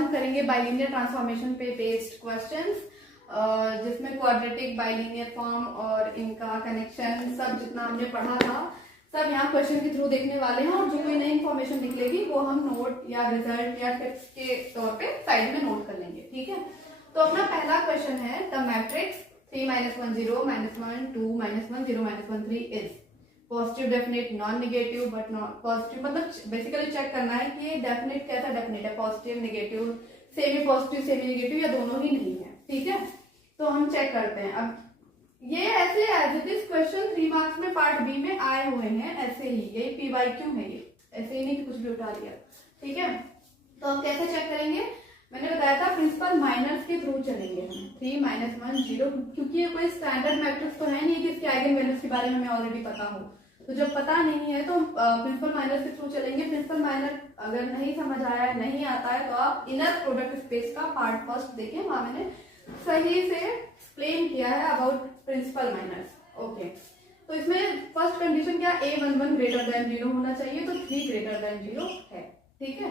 हम करेंगे bilinear transformation पे बेस्ड क्वेश्चंस, जिसमें क्वाड्रेटिक, बाइलिनियर फॉर्म और इनका कनेक्शन सब जितना हमने पढ़ा था सब यहाँ क्वेश्चन के थ्रू देखने वाले हैं। और जो कोई नई इन्फॉर्मेशन निकलेगी वो हम नोट या रिजल्ट या टिप्स के तौर पे साइड में नोट कर लेंगे, ठीक है। तो अपना पहला क्वेश्चन है the matrix 3 -1 0 -1 2 -1 0 -1 3 is positive, definite, non negative but not positive. मतलब बेसिकली चेक करना है कि ये डेफिनेट कैसा डेफिनेट है, positive, negative, semi positive, semi negative या दोनों ही नहीं है, ठीक है। तो हम चेक करते हैं। अब ये ऐसे as it is question 3 marks में पार्ट बी में आए हुए हैं, ऐसे ही, यही PYQ है, ये ऐसे ही नहीं कि कुछ भी उठा लिया, ठीक है। तो हम कैसे चेक करेंगे, मैंने बताया था प्रिंसिपल माइनर्स के थ्रू चलेंगे हम। 3 -1 0, क्योंकि ये कोई स्टैंडर्ड मैट्रिक्स तो है नहीं कि इसके आइगन वैल्यूज के बारे में हमें ऑलरेडी पता हो। तो जब पता नहीं है तो प्रिंसिपल माइनर के थ्रू चलेंगे। प्रिंसिपल माइनर अगर नहीं समझ आया, नहीं आता है, तो आप इनर प्रोडक्ट स्पेस का पार्ट फर्स्ट देखें, वहां मैंने सही से एक्सप्लेन किया है अबाउट प्रिंसिपल माइनर्स, ओके। तो इसमें फर्स्ट कंडीशन क्या, A11 ग्रेटर देन 0 होना चाहिए, तो 3 ग्रेटर देन 0 है, ठीक है।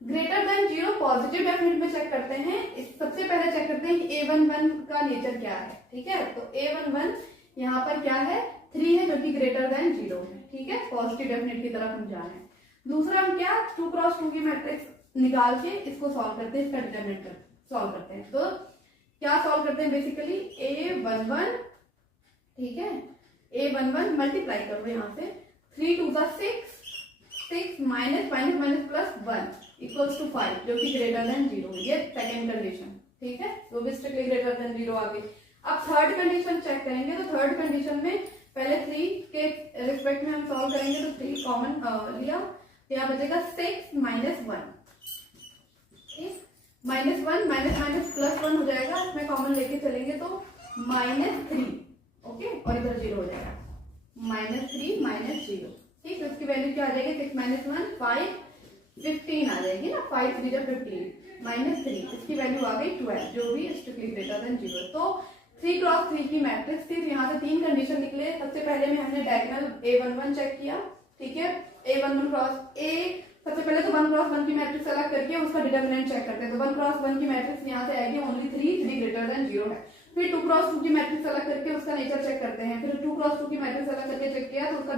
ग्रेटर देन 0 पॉजिटिव डेफिनेट में चेक करते हैं। सबसे पहले चेक करते हैं कि A11 का नेचर क्या है, ठीक है। तो A11 यहाँ पर क्या है, 3 है, जो कि ग्रेटर देन 0 है, ठीक है। पॉजिटिव डेफिनेट की तरफ हम जा रहे हैं। दूसरा हम क्या 2 × 2 की मैट्रिक्स निकाल के इसको सॉल्व करते हैं, इसका डिटरमिनेंट सॉल्व करते हैं। तो क्या सॉल्व करते हैं, बेसिकली A11, ठीक है, A11 मल्टीप्लाई करो यहाँ से, 3 2 6 6 minus minus minus plus 1 equals to 5, जो कि ग्रेटर देन 0, ये सेकेंड कंडीशन, ठीक है। वो भी स्ट्रिक्टली ग्रेटर देन 0 आ गई। अब थर्ड कंडीशन चेक करेंगे। तो थर्ड कंडीशन में पहले 3 के रिस्पेक्ट में हम सॉल्व करेंगे, तो 3 कॉमन लिया, तो यहाँ बचेगा 6 - 1, -1 माइनस माइनस प्लस 1 हो जाएगा, इसमें कॉमन लेके चलेंगे तो -3, ओके, और इधर 0 हो जाएगा, -3 - 0, ठीक है। उसकी वैल्यू क्या आ जाएगी, 6 - 1 5 15 आ जाएगी ना, 5 3 15 -3, इसकी वैल्यू आ गई 12, जो भी स्ट्रिक्टली ग्रेटर देन 0। तो 3 × 3 की मैट्रिक्स थी। यहाँ से 3 कंडीशन निकले। सबसे पहले में हमने डायगोनल A11 चेक किया, ठीक है। A11 क्रॉस A, सबसे पहले तो 1 × 1 की मैट्रिक्स अलग करके उसका डिटरमिनेंट चेक करते हैं। तो 1 × 1 की मैट्रिक्स यहाँ से आएगी ओनली 3 ग्रेटर देन 0 है। फिर 2 × 2 की मैट्रिक्स अलग करके उसका नेचर चेक करते हैं। फिर 2 × 2 की मैट्रिक्स अलग करके चेक किया तो उसका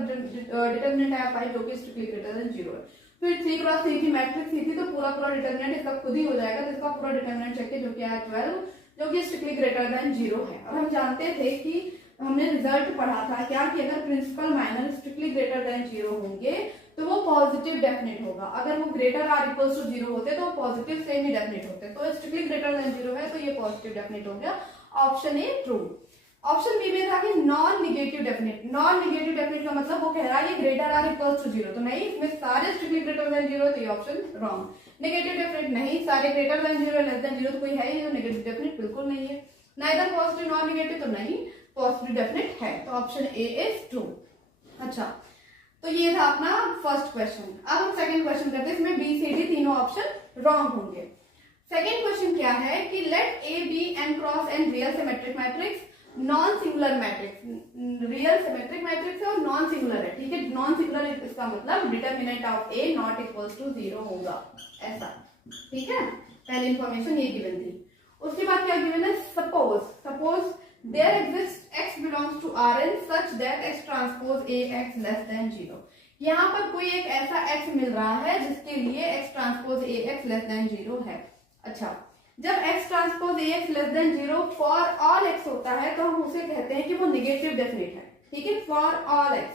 डिटरमिनेंट आया 5, जो कि स्ट्रिक्टली ग्रेटर देन 0 है। फिर 3 × 3 की मैट्रिक्स थी, तो पूरा डिटरमिनेंट इसका खुद ही हो जाएगा, तो इसका पूरा डिटरमिनेंट चेक किया, जो कि आया 12, जो कि स्ट्रिक्टली ग्रेटर देन 0 है। और हम जानते थे कि हमने रिजल्ट पढ़ा था क्या, कि अगर principal minor strictly greater than 0 होंगे तो वो पॉजिटिव डेफिनेट होगा। अगर वो ग्रेटर आर इक्वल्स टू 0 होते तो पॉजिटिव सेम ही डेफिनेट होते। तो स्ट्रिक्टली ग्रेटर देन 0 है, तो ये पॉजिटिव डेफिनेट हो गया। Option A true. Option B में था कि non negative definite. Non negative definite का मतलब वो कह रहा है ये ग्रेटर आर इक्वल्स टू 0, तो नहीं, इसमें सारे स्ट्रिक्टली ग्रेटर देन 0, तो ये ऑप्शन रॉन्ग। नेगेटिव डेफिनेट नहीं, सारे ग्रेटर देन 0 लेस देन 0 तो कोई है ही नहीं, नेगेटिव डेफिनेट बिल्कुल नहीं है। नाइदर पॉजिटिव नॉन निगेटिव, तो नहीं, पॉजिटिव डेफिनेट है, तो ऑप्शन ए इज ट्रू। अच्छा, तो ये था अपना फर्स्ट क्वेश्चन। अब हम सेकंड क्वेश्चन करते हैं। इसमें B C D तीनों ऑप्शन रॉन्ग होंगे। सेकंड क्वेश्चन क्या है कि let A B n cross n real symmetric matrix, non singular matrix. Real symmetric matrix है और नॉन सिंगुलर है, ठीक है। नॉन सिंगुलर इसका मतलब determinant of A not equals to 0 होगा, ऐसा, ठीक है। पहली इंफॉर्मेशन ये गिवन थी। उसके बाद क्या गिवन है, suppose there exists x belongs to Rn such that x transpose Ax less than 0। यहाँ पर कोई एक ऐसा x मिल रहा है जिसके लिए x transpose Ax less than 0 है। अच्छा, जब x transpose Ax less than 0 for all x होता है तो हम उसे कहते हैं कि वो निगेटिव डेफिनेट है, ठीक है, for all x।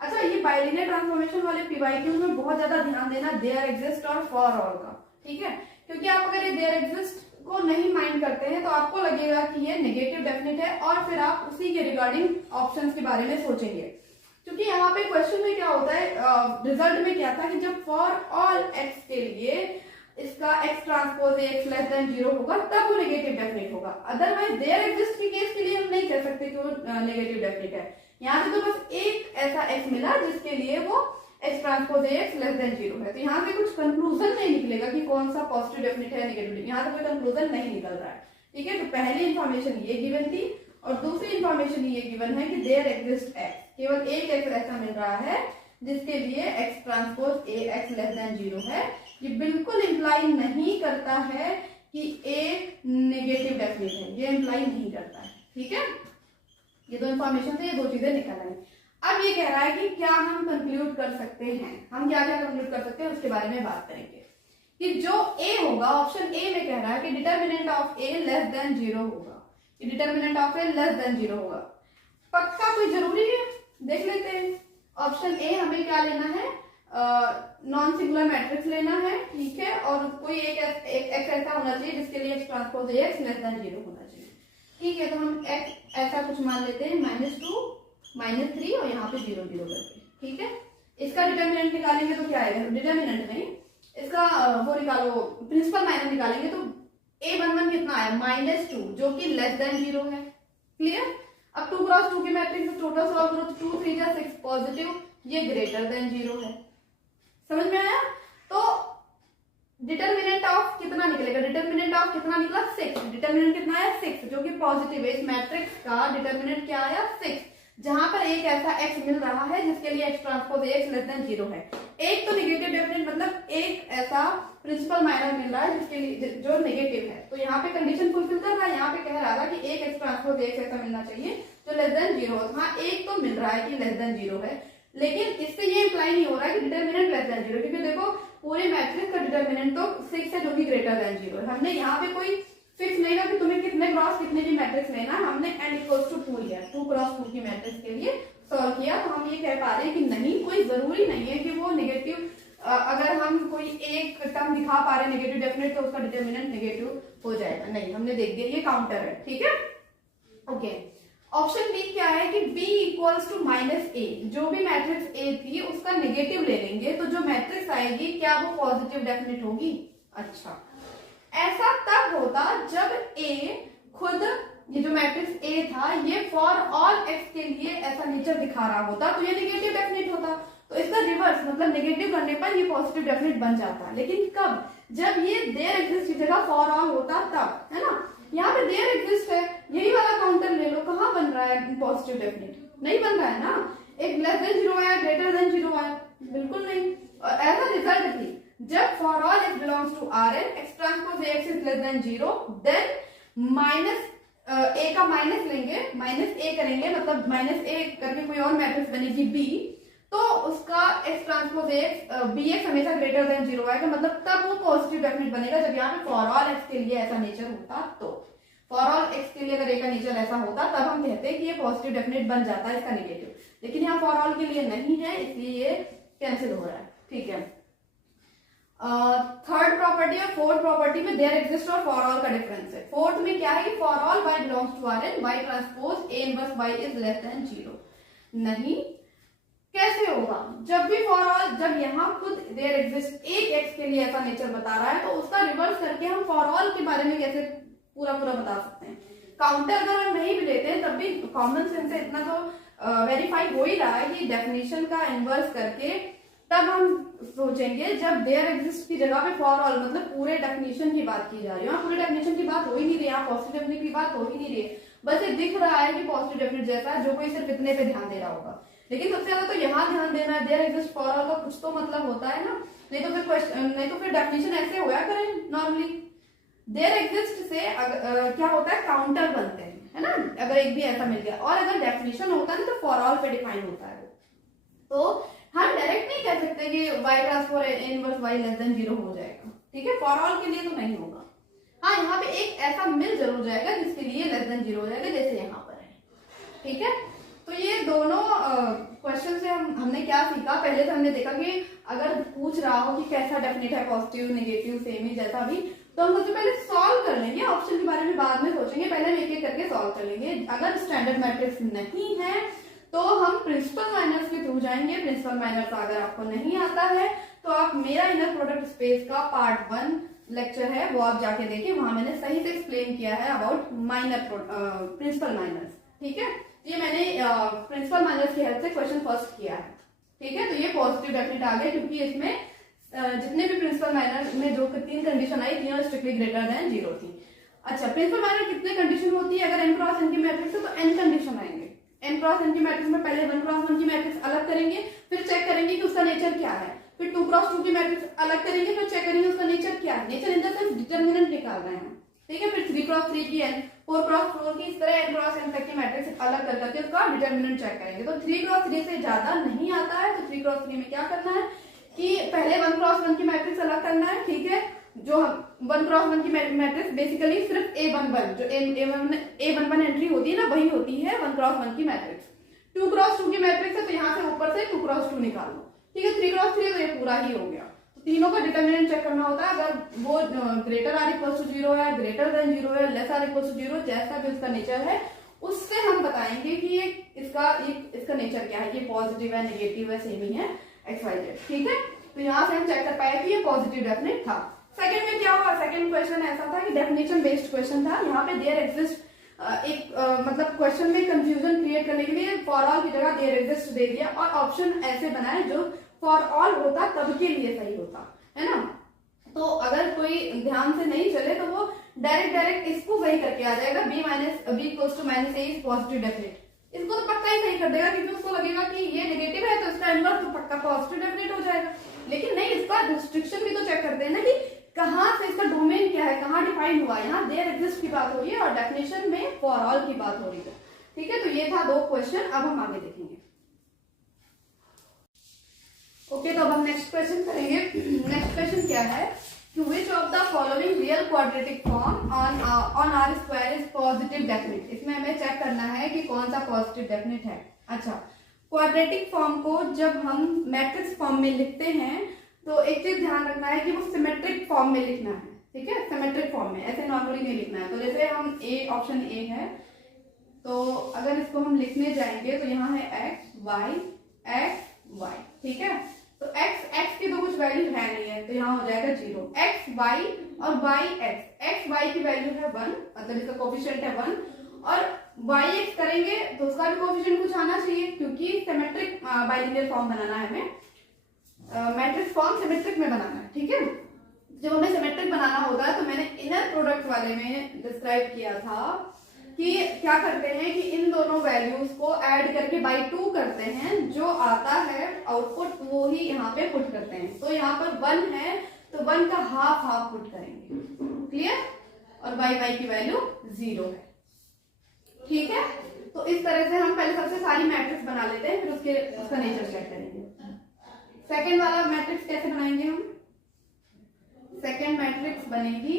अच्छा, ये बाइलिनियर ट्रांसफॉर्मेशन वाले PYQ में बहुत ज्यादा ध्यान देना there exist और for all का, ठीक है। क्योंकि आप अगर ये there exist को नहीं माइंड करते हैं तो आपको लगेगा कि ये नेगेटिव डेफिनेट है और फिर आप उसी के रिगार्डिंग ऑप्शंस के बारे में सोचेंगे। क्योंकि यहाँ पे क्वेश्चन में क्या होता है, रिजल्ट में क्या था कि जब फॉर ऑल एक्स के लिए इसका x transpose Ax less than 0 होगा तब वो नेगेटिव डेफिनेट होगा। अदरवाइज देयर एग्जिस्ट के केस के लिए हम नहीं कह सकते कि वो नेगेटिव डेफिनेट है। यहाँ से तो बस एक ऐसा x मिला जिसके लिए वो x transpose Ax less than 0 है। तो यहाँ से कुछ कंक्लूजन नहीं निकलेगा कि कौन सा पॉजिटिव डेफिनेट है, नेगेटिव। यहाँ से कोई कंक्लूजन नहीं निकल रहा है, ठीक है। तो पहली इंफॉर्मेशन ये गिवन थी और दूसरी इंफॉर्मेशन ये गिवन है कि देयर एग्जिस्ट x, केवल एक x ऐसा मिल रहा है जिसके लिए x transpose Ax less than 0 है। ये बिल्कुल इंप्लाई नहीं करता है कि ए नेगेटिव डेफिनेट है, ये इंप्लाई नहीं करता है। ठीक है, ये दो इंफॉर्मेशन से ये दो चीजें निकल आई। अब ये कह रहा है कि क्या हम कंक्लूड कर सकते हैं, हम क्या क्या कंक्लूड कर सकते हैं उसके बारे में बात करेंगे। कि जो ए होगा, ऑप्शन ए में कह रहा है कि determinant of A less than 0 होगा, कि determinant of A less than 0 होगा। पक्का कोई जरूरी है, देख लेते हैं। ऑप्शन ए हमें क्या लेना है, नॉन सिंगुलर मैट्रिक्स लेना है, ठीक है, और कोई एक एक्स ऐसा होना चाहिए जिसके लिए x transpose x less than 0 होना चाहिए। ठीक है, तो हम एक्स ऐसा कुछ मान लेते हैं, -2 -3 और यहाँ पे 0 0 करके। ठीक है, इसका डिटर्मिनेंट निकालेंगे तो क्या आएगा, डिटर्मिनेंट नहीं, इसका वो निकालो, प्रिंसिपल माइनर निकालेंगे तो a11 कितना आया, -2 जो कि लेस देन 0 है। क्लियर। अब 2 क्रॉस 2 की मैट्रिक्स में टोटल सॉल्व करो, 2 3 जा 6 पॉजिटिव, ये ग्रेटर देन 0 है। समझ में आया। तो डिटर्मिनेंट ऑफ कितना निकलेगा, डिटर्मिनेंट ऑफ कितना निकला, 6। डिटर्मिनेंट कितना आया, 6, जो कि पॉजिटिव है। इस मैट्रिक्स का डिटर्मिनेंट क्या आया, 6, जहां पर एक ऐसा x मिल रहा है जिसके लिए x transpose x less than 0 है। एक तो नेगेटिव डेफिनेट मतलब एक ऐसा प्रिंसिपल माइनर मिल रहा है जिसके लिए जो नेगेटिव है, तो यहाँ पे कंडीशन फुलफिल कर रहा है। यहाँ पे कह रहा था कि एक x ट्रांसपोज x ऐसा मिलना चाहिए जो लेस देन 0 हो। हाँ, एक तो मिल रहा है कि लेस देन 0 है, लेकिन इससे ये इंप्लाई नहीं हो रहा है कि डिटर्मिनेंट लेस देन 0, क्योंकि देखो पूरे मैट्रिक्स का डिटर्मिनेंट तो 6 है जो कि ग्रेटर देन 0 है। हमने यहाँ पे कोई फिक्स नहीं था कि तुम्हें कितने क्रॉस कितने की मैट्रिक्स लेना है, हमने n = 2 लिया, 2 क्रॉस 2 की मैट्रिक्स के लिए सॉल्व किया। तो हम ये कह पा रहे हैं कि नहीं, कोई जरूरी नहीं है कि वो नेगेटिव, अगर हम कोई एक टर्म दिखा पा रहे नेगेटिव डेफिनेट तो उसका डिटर्मिनेंट नेगेटिव हो जाएगा, नहीं, हमने देख दिया ये काउंटर है। ठीक है, ओके। ऑप्शन बी क्या है कि b = -a, जो भी मैट्रिक्स a थी उसका नेगेटिव ले लेंगे तो जो मैट्रिक्स आएगी क्या वो पॉजिटिव डेफिनेट होगी। अच्छा, ऐसा तब होता जब a खुद, ये जो मैट्रिक्स a था ये फॉर ऑल x के लिए ऐसा नेचर दिखा रहा होता तो ये नेगेटिव डेफिनेट होता। तो इसका रिवर्स मतलब नेगेटिव करने पर ये पॉजिटिव डेफिनेट बन जाता। लेकिन कब, जब ये देयर एग्जिस्ट की जगह फॉर ऑल होता तब, है ना। यहाँ पे देयर एग्जिस्ट है, यही वाला काउंटर ले लो, कहाँ बन रहा है पॉजिटिव डेफिनेट, नहीं बन रहा है ना। एक लेस देन 0 आया, ग्रेटर देन 0 आया, बिल्कुल नहीं। और एज अ रिजल्ट भी जब for all x belongs to Rn, x transpose x is less than 0, then minus a का माइनस लेंगे, -a करेंगे, मतलब -a करके कोई और मैट्रिक्स बनेगी b, तो उसका x ट्रांसपोज x bx हमेशा ग्रेटर देन 0 आएगा, मतलब तब वो पॉजिटिव डेफिनेट बनेगा जब यहाँ पे फॉर ऑल x के लिए ऐसा नेचर होता। तो फॉर ऑल x के लिए अगर a का नेचर ऐसा होता तब हम कहते हैं कि ये पॉजिटिव डेफिनेट बन जाता है इसका नेगेटिव, लेकिन यहाँ फॉर ऑल के लिए नहीं है, इसलिए ये कैंसिल हो रहा है। ठीक है, थर्ड प्रॉपर्टी और फोर्थ प्रॉपर्टी में देयर एग्जिस्ट और फॉर ऑल का डिफरेंस है। फोर्थ में क्या है कि for all y belongs to Rn, y transpose a inverse y is less than 0। नहीं, कैसे होगा, जब भी फॉर ऑल, जब यहाँ खुद देयर एग्जिस्ट एक x के लिए ऐसा नेचर बता रहा है तो उसका रिवर्स करके हम फॉर ऑल के बारे में कैसे पूरा बता सकते हैं। काउंटर अगर हम नहीं भी लेते हैं तब भी कॉमन सेंस से इतना तो वेरीफाई हो ही रहा है कि डेफिनेशन का इनवर्स करके तब हम सोचेंगे जब देयर एग्जिस्ट की जगह पे फॉर ऑल, मतलब पूरे डेफिनेशन की बात की जा रही है। पूरे डेफिनेशन की बात हो ही नहीं रही है, पॉजिटिव डेफिनेट की बात हो ही नहीं रही है, बस ये दिख रहा है कि पॉजिटिव डेफिनेट जैसा है, जो कोई सिर्फ इतने पे ध्यान दे रहा होगा। लेकिन सबसे ज्यादा तो यहाँ ध्यान देना है, देयर एग्जिस्ट फॉर ऑल का कुछ तो मतलब होता है ना, नहीं तो फिर डेफिनेशन ऐसे होया करे नॉर्मली। देयर एग्जिस्ट से क्या होता है, काउंटर बनते हैं, है ना, अगर एक भी ऐसा मिल गया। और अगर डेफिनेशन होता है तो फॉर ऑल पे डिफाइन होता है। तो हम डायरेक्ट नहीं कह सकते कि y transpose a inverse y less than 0 हो जाएगा। ठीक है, फॉर ऑल के लिए तो नहीं होगा। हाँ, यहाँ पे एक ऐसा मिल जरूर जाएगा जिसके लिए लेस देन 0 हो जाएगा, जैसे यहाँ पर है। ठीक है, तो ये दोनों क्वेश्चन से हमने क्या सीखा। पहले तो हमने देखा कि अगर पूछ रहा हो कि कैसा डेफिनेट है, पॉजिटिव नेगेटिव सेम ही जैसा भी, तो हम सबसे पहले सॉल्व कर लेंगे, ऑप्शन के बारे में बाद में सोचेंगे, पहले हम एक एक करके सॉल्व कर लेंगे। अगर स्टैंडर्ड मैट्रिक्स नहीं है तो हम प्रिंसिपल माइनर्स के थ्रू जाएंगे। प्रिंसिपल माइनर्स अगर आपको नहीं आता है तो आप मेरा इनर प्रोडक्ट स्पेस का पार्ट 1 लेक्चर है वो आप जाके देखिए, वहां मैंने सही से एक्सप्लेन किया है अबाउट माइनर प्रिंसिपल माइनर्स। ठीक है, ये मैंने प्रिंसिपल माइनर्स की हेल्प से क्वेश्चन फर्स्ट किया है। ठीक है, तो ये पॉजिटिव डेफिनेट आ गया क्योंकि इसमें जितने भी प्रिंसिपल माइनर में जो 3 कंडीशन आई, तीनों स्ट्रिक्टली ग्रेटर देन 0 थी। अच्छा, प्रिंसिपल माइनर कितने कंडीशन होती है, अगर n क्रॉस n की मैट्रिक्स है तो n कंडीशन आएंगे। n क्रॉस n की मैट्रिक्स में पहले 1 क्रॉस 1 की मैट्रिक्स अलग करेंगे, फिर चेक करेंगे कि उसका नेचर क्या है। फिर 2 क्रॉस 2 की मैट्रिक्स अलग करेंगे, फिर चेक करेंगे उसका नेचर क्या है, nature in the sense determinant निकाल रहे हैं, ठीक है। फिर 3 क्रॉस 3 की n, 4 क्रॉस 4 की, इस तरह n क्रॉस n तक की मैट्रिक्स अलग कर करके उसका डिटरमिनेंट चेक करेंगे। तो 3 क्रॉस 3 से ज्यादा नहीं आता है, तो 3 क्रॉस 3 में क्या करना है कि पहले 1 क्रॉस 1 की मैट्रिक्स अलग करना है, ठीक है। जो 1 क्रॉस 1 की मैट्रिक्स बेसिकली सिर्फ A11 जो A11 एंट्री होती है ना, वही होती है 1 क्रॉस 1 की मैट्रिक्स। 2 क्रॉस 2 की मैट्रिक्स है, तो यहाँ से ऊपर से 2 क्रॉस 2 निकाल लो, ठीक है। 3 क्रॉस 3 तो ये पूरा ही हो गया। तो तीनों का डिटरमिनेंट चेक करना होता है, अगर वो ग्रेटर आर इक्वल टू 0 है, ग्रेटर देन 0 है, लेस आर इक्वल टू 0, जैसा भी उसका नेचर है उससे हम बताएंगे कि ये इसका नेचर क्या है, ये पॉजिटिव है, नेगेटिव है, सेम ही है, XYZ, ठीक है। तो यहाँ से हम चेक कर पाए कि ये पॉजिटिव डेफिनेट था। सेकंड में क्या हुआ, सेकंड क्वेश्चन ऐसा था कि डेफिनेशन बेस्ड क्वेश्चन था। यहाँ पे देयर एग्जिस्ट मतलब क्वेश्चन में कंफ्यूजन क्रिएट करने के लिए फॉर ऑल की जगह देयर एग्जिस्ट दे दिया और ऑप्शन ऐसे बनाए जो फॉर ऑल होता तब के लिए सही होता है ना। तो अगर कोई ध्यान से नहीं चले तो वो डायरेक्ट इसको सही करके आ जाएगा, b equals to -a is positive definite, इसको तो पक्का ही सही कर देगा क्योंकि उसको लगेगा कि ये नेगेटिव है तो इसका इनवर्स तो पक्का पॉजिटिव डेफिनेट हो जाएगा। लेकिन नहीं, इसका रिस्ट्रिक्शन भी तो चेक करते हैं ना कि कहाँ से इसका डोमेन क्या है, कहाँ डिफाइन हुआ। यहाँ देयर एग्जिस्ट की बात हो रही है और डेफिनेशन में फॉर ऑल की बात हो रही है, ठीक है। तो ये था 2 क्वेश्चन, अब हम आगे देखेंगे। ओके, तो अब हम नेक्स्ट क्वेश्चन करेंगे। नेक्स्ट क्वेश्चन क्या है कि which of the following real quadratic form on R square is positive definite। इसमें हमें चेक करना है कि कौन सा पॉजिटिव डेफिनेट है। अच्छा, क्वाड्रेटिक फॉर्म को जब हम मैट्रिक्स फॉर्म में लिखते हैं तो एक चीज ध्यान रखना है कि वो सिमेट्रिक फॉर्म में लिखना है, ठीक है, सिमेट्रिक फॉर्म में, ऐसे नॉर्मली नहीं लिखना है। तो जैसे हम ऑप्शन ए है, तो अगर इसको हम लिखने जाएंगे तो यहाँ है x y, ठीक है। तो x की तो कुछ वैल्यू है नहीं है, तो यहाँ हो जाएगा 0। x y और y x y की वैल्यू है 1, मतलब इसका कोफिशिएंट है 1, और y x करेंगे तो उसका भी कोफिशिएंट कुछ आना चाहिए क्योंकि सिमेट्रिक बाइलिनियर फॉर्म बनाना है हमें, मैट्रिक्स फॉर्म सिमेट्रिक में बनाना है, ठीक है। जब हमें सिमेट्रिक बनाना होता है तो मैंने इनर प्रोडक्ट वाले में डिस्क्राइब किया था कि क्या करते हैं कि इन दोनों वैल्यूज को ऐड करके बाई 2 करते हैं, जो आता है आउटपुट वो ही यहाँ पे पुट करते हैं। तो यहाँ पर 1 है तो 1 का हाफ पुट करेंगे, क्लियर, और y की वैल्यू 0 है, ठीक है। तो इस तरह से हम पहले सबसे सारी मैट्रिक्स बना लेते हैं, फिर उसका नेचर चेक करेंगे। सेकेंड वाला मैट्रिक्स कैसे बनाएंगे हम, सेकेंड मैट्रिक्स बनेगी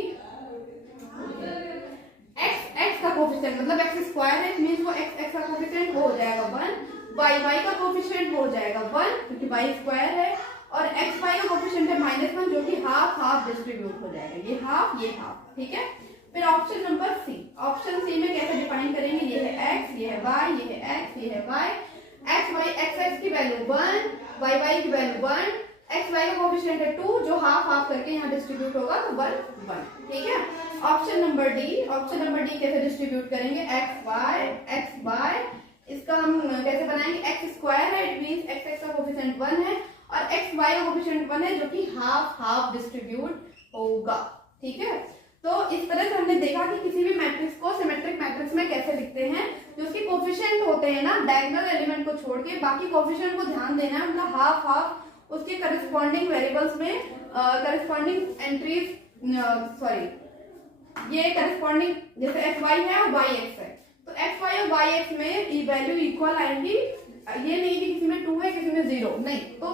x का कोफिशिएंट, मतलब x स्क्वायर है, मींस वो x का कोफिशिएंट वो हो जाएगा 1, y का कोफिशिएंट वो हो जाएगा 1 क्योंकि y स्क्वायर है, और x y का कोफिशिएंट है -1 जो कि हाफ डिस्ट्रीब्यूट हो जाएगा, ये हाफ, ठीक है। फिर option number C, option C में कैसे डिफाइन करेंगे, ये है x, ये है y, ये है x, ये है y, x की वैल्यू 1, y की वैल्यू 1, x y का कोफिशिएंट है 2 जो हाफ करके यहाँ डिस्ट्रीब्यूट होगा तो 1, ठीक है। ऑप्शन नंबर डी कैसे डिस्ट्रीब्यूट करेंगे, x y, इसका हम कैसे बनाएंगे, x स्क्वायर है, इट मींस x का कोफिशिएंट 1 है और x y का कोफिशिएंट 1 है जो कि हाफ डिस्ट्रीब्यूट होगा, ठीक है। तो इस तरह से हमने देखा कि किसी भी मैट्रिक्स को सिमेट्रिक मैट्रिक्स में कैसे लिखते हैं, जो उसके कोफिशिएंट होते हैं ना, डायगोनल एलिमेंट को छोड़ के बाकी कोफिशिएंट को ध्यान देना है, मतलब हाफ उसके करस्पॉन्डिंग वेरिएबल्स में करस्पॉन्डिंग एंट्रीज, ये करस्पॉन्डिंग जैसे x y है और y x है, तो x y और y x में वैल्यू इक्वल आएंगी, ये नहीं कि किसी में 2 है किसी में 0, नहीं, तो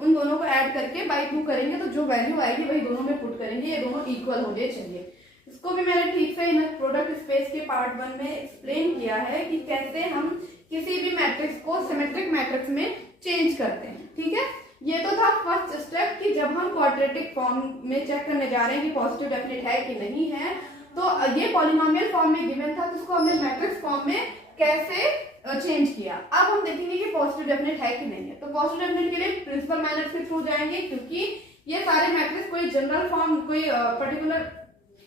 उन दोनों को ऐड करके बाई 2 करेंगे तो जो वैल्यू आएगी वही दोनों में पुट करेंगे, ये दोनों इक्वल होने चाहिए। इसको भी मैंने ठीक से इन प्रोडक्ट स्पेस के पार्ट 1 में एक्सप्लेन किया है कि कैसे हम किसी भी मैट्रिक्स को सिमेट्रिक मैट्रिक्स में चेंज करते हैं, ठीक है। ये तो था फर्स्ट स्टेप कि जब हम क्वाड्रेटिक फॉर्म में चेक करने जा रहे हैं कि पॉजिटिव डेफिनेट है कि नहीं है, तो ये पॉलिनोमियल फॉर्म में गिवन था, तो उसको हमने मैट्रिक्स फॉर्म में कैसे चेंज किया। अब हम देखेंगे कि पॉजिटिव डेफिनेट है कि नहीं है। तो पॉजिटिव डेफिनेट के लिए प्रिंसिपल मैथड के थ्रू जाएंगे क्योंकि ये सारे मैट्रिक्स कोई जनरल फॉर्म, कोई पर्टिकुलर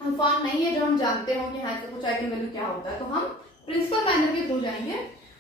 फॉर्म नहीं है जो हम जानते हो कि हाँ कुछ आइगन वैल्यू क्या होता है, तो हम प्रिंसिपल मैथड के थ्रू जाएंगे।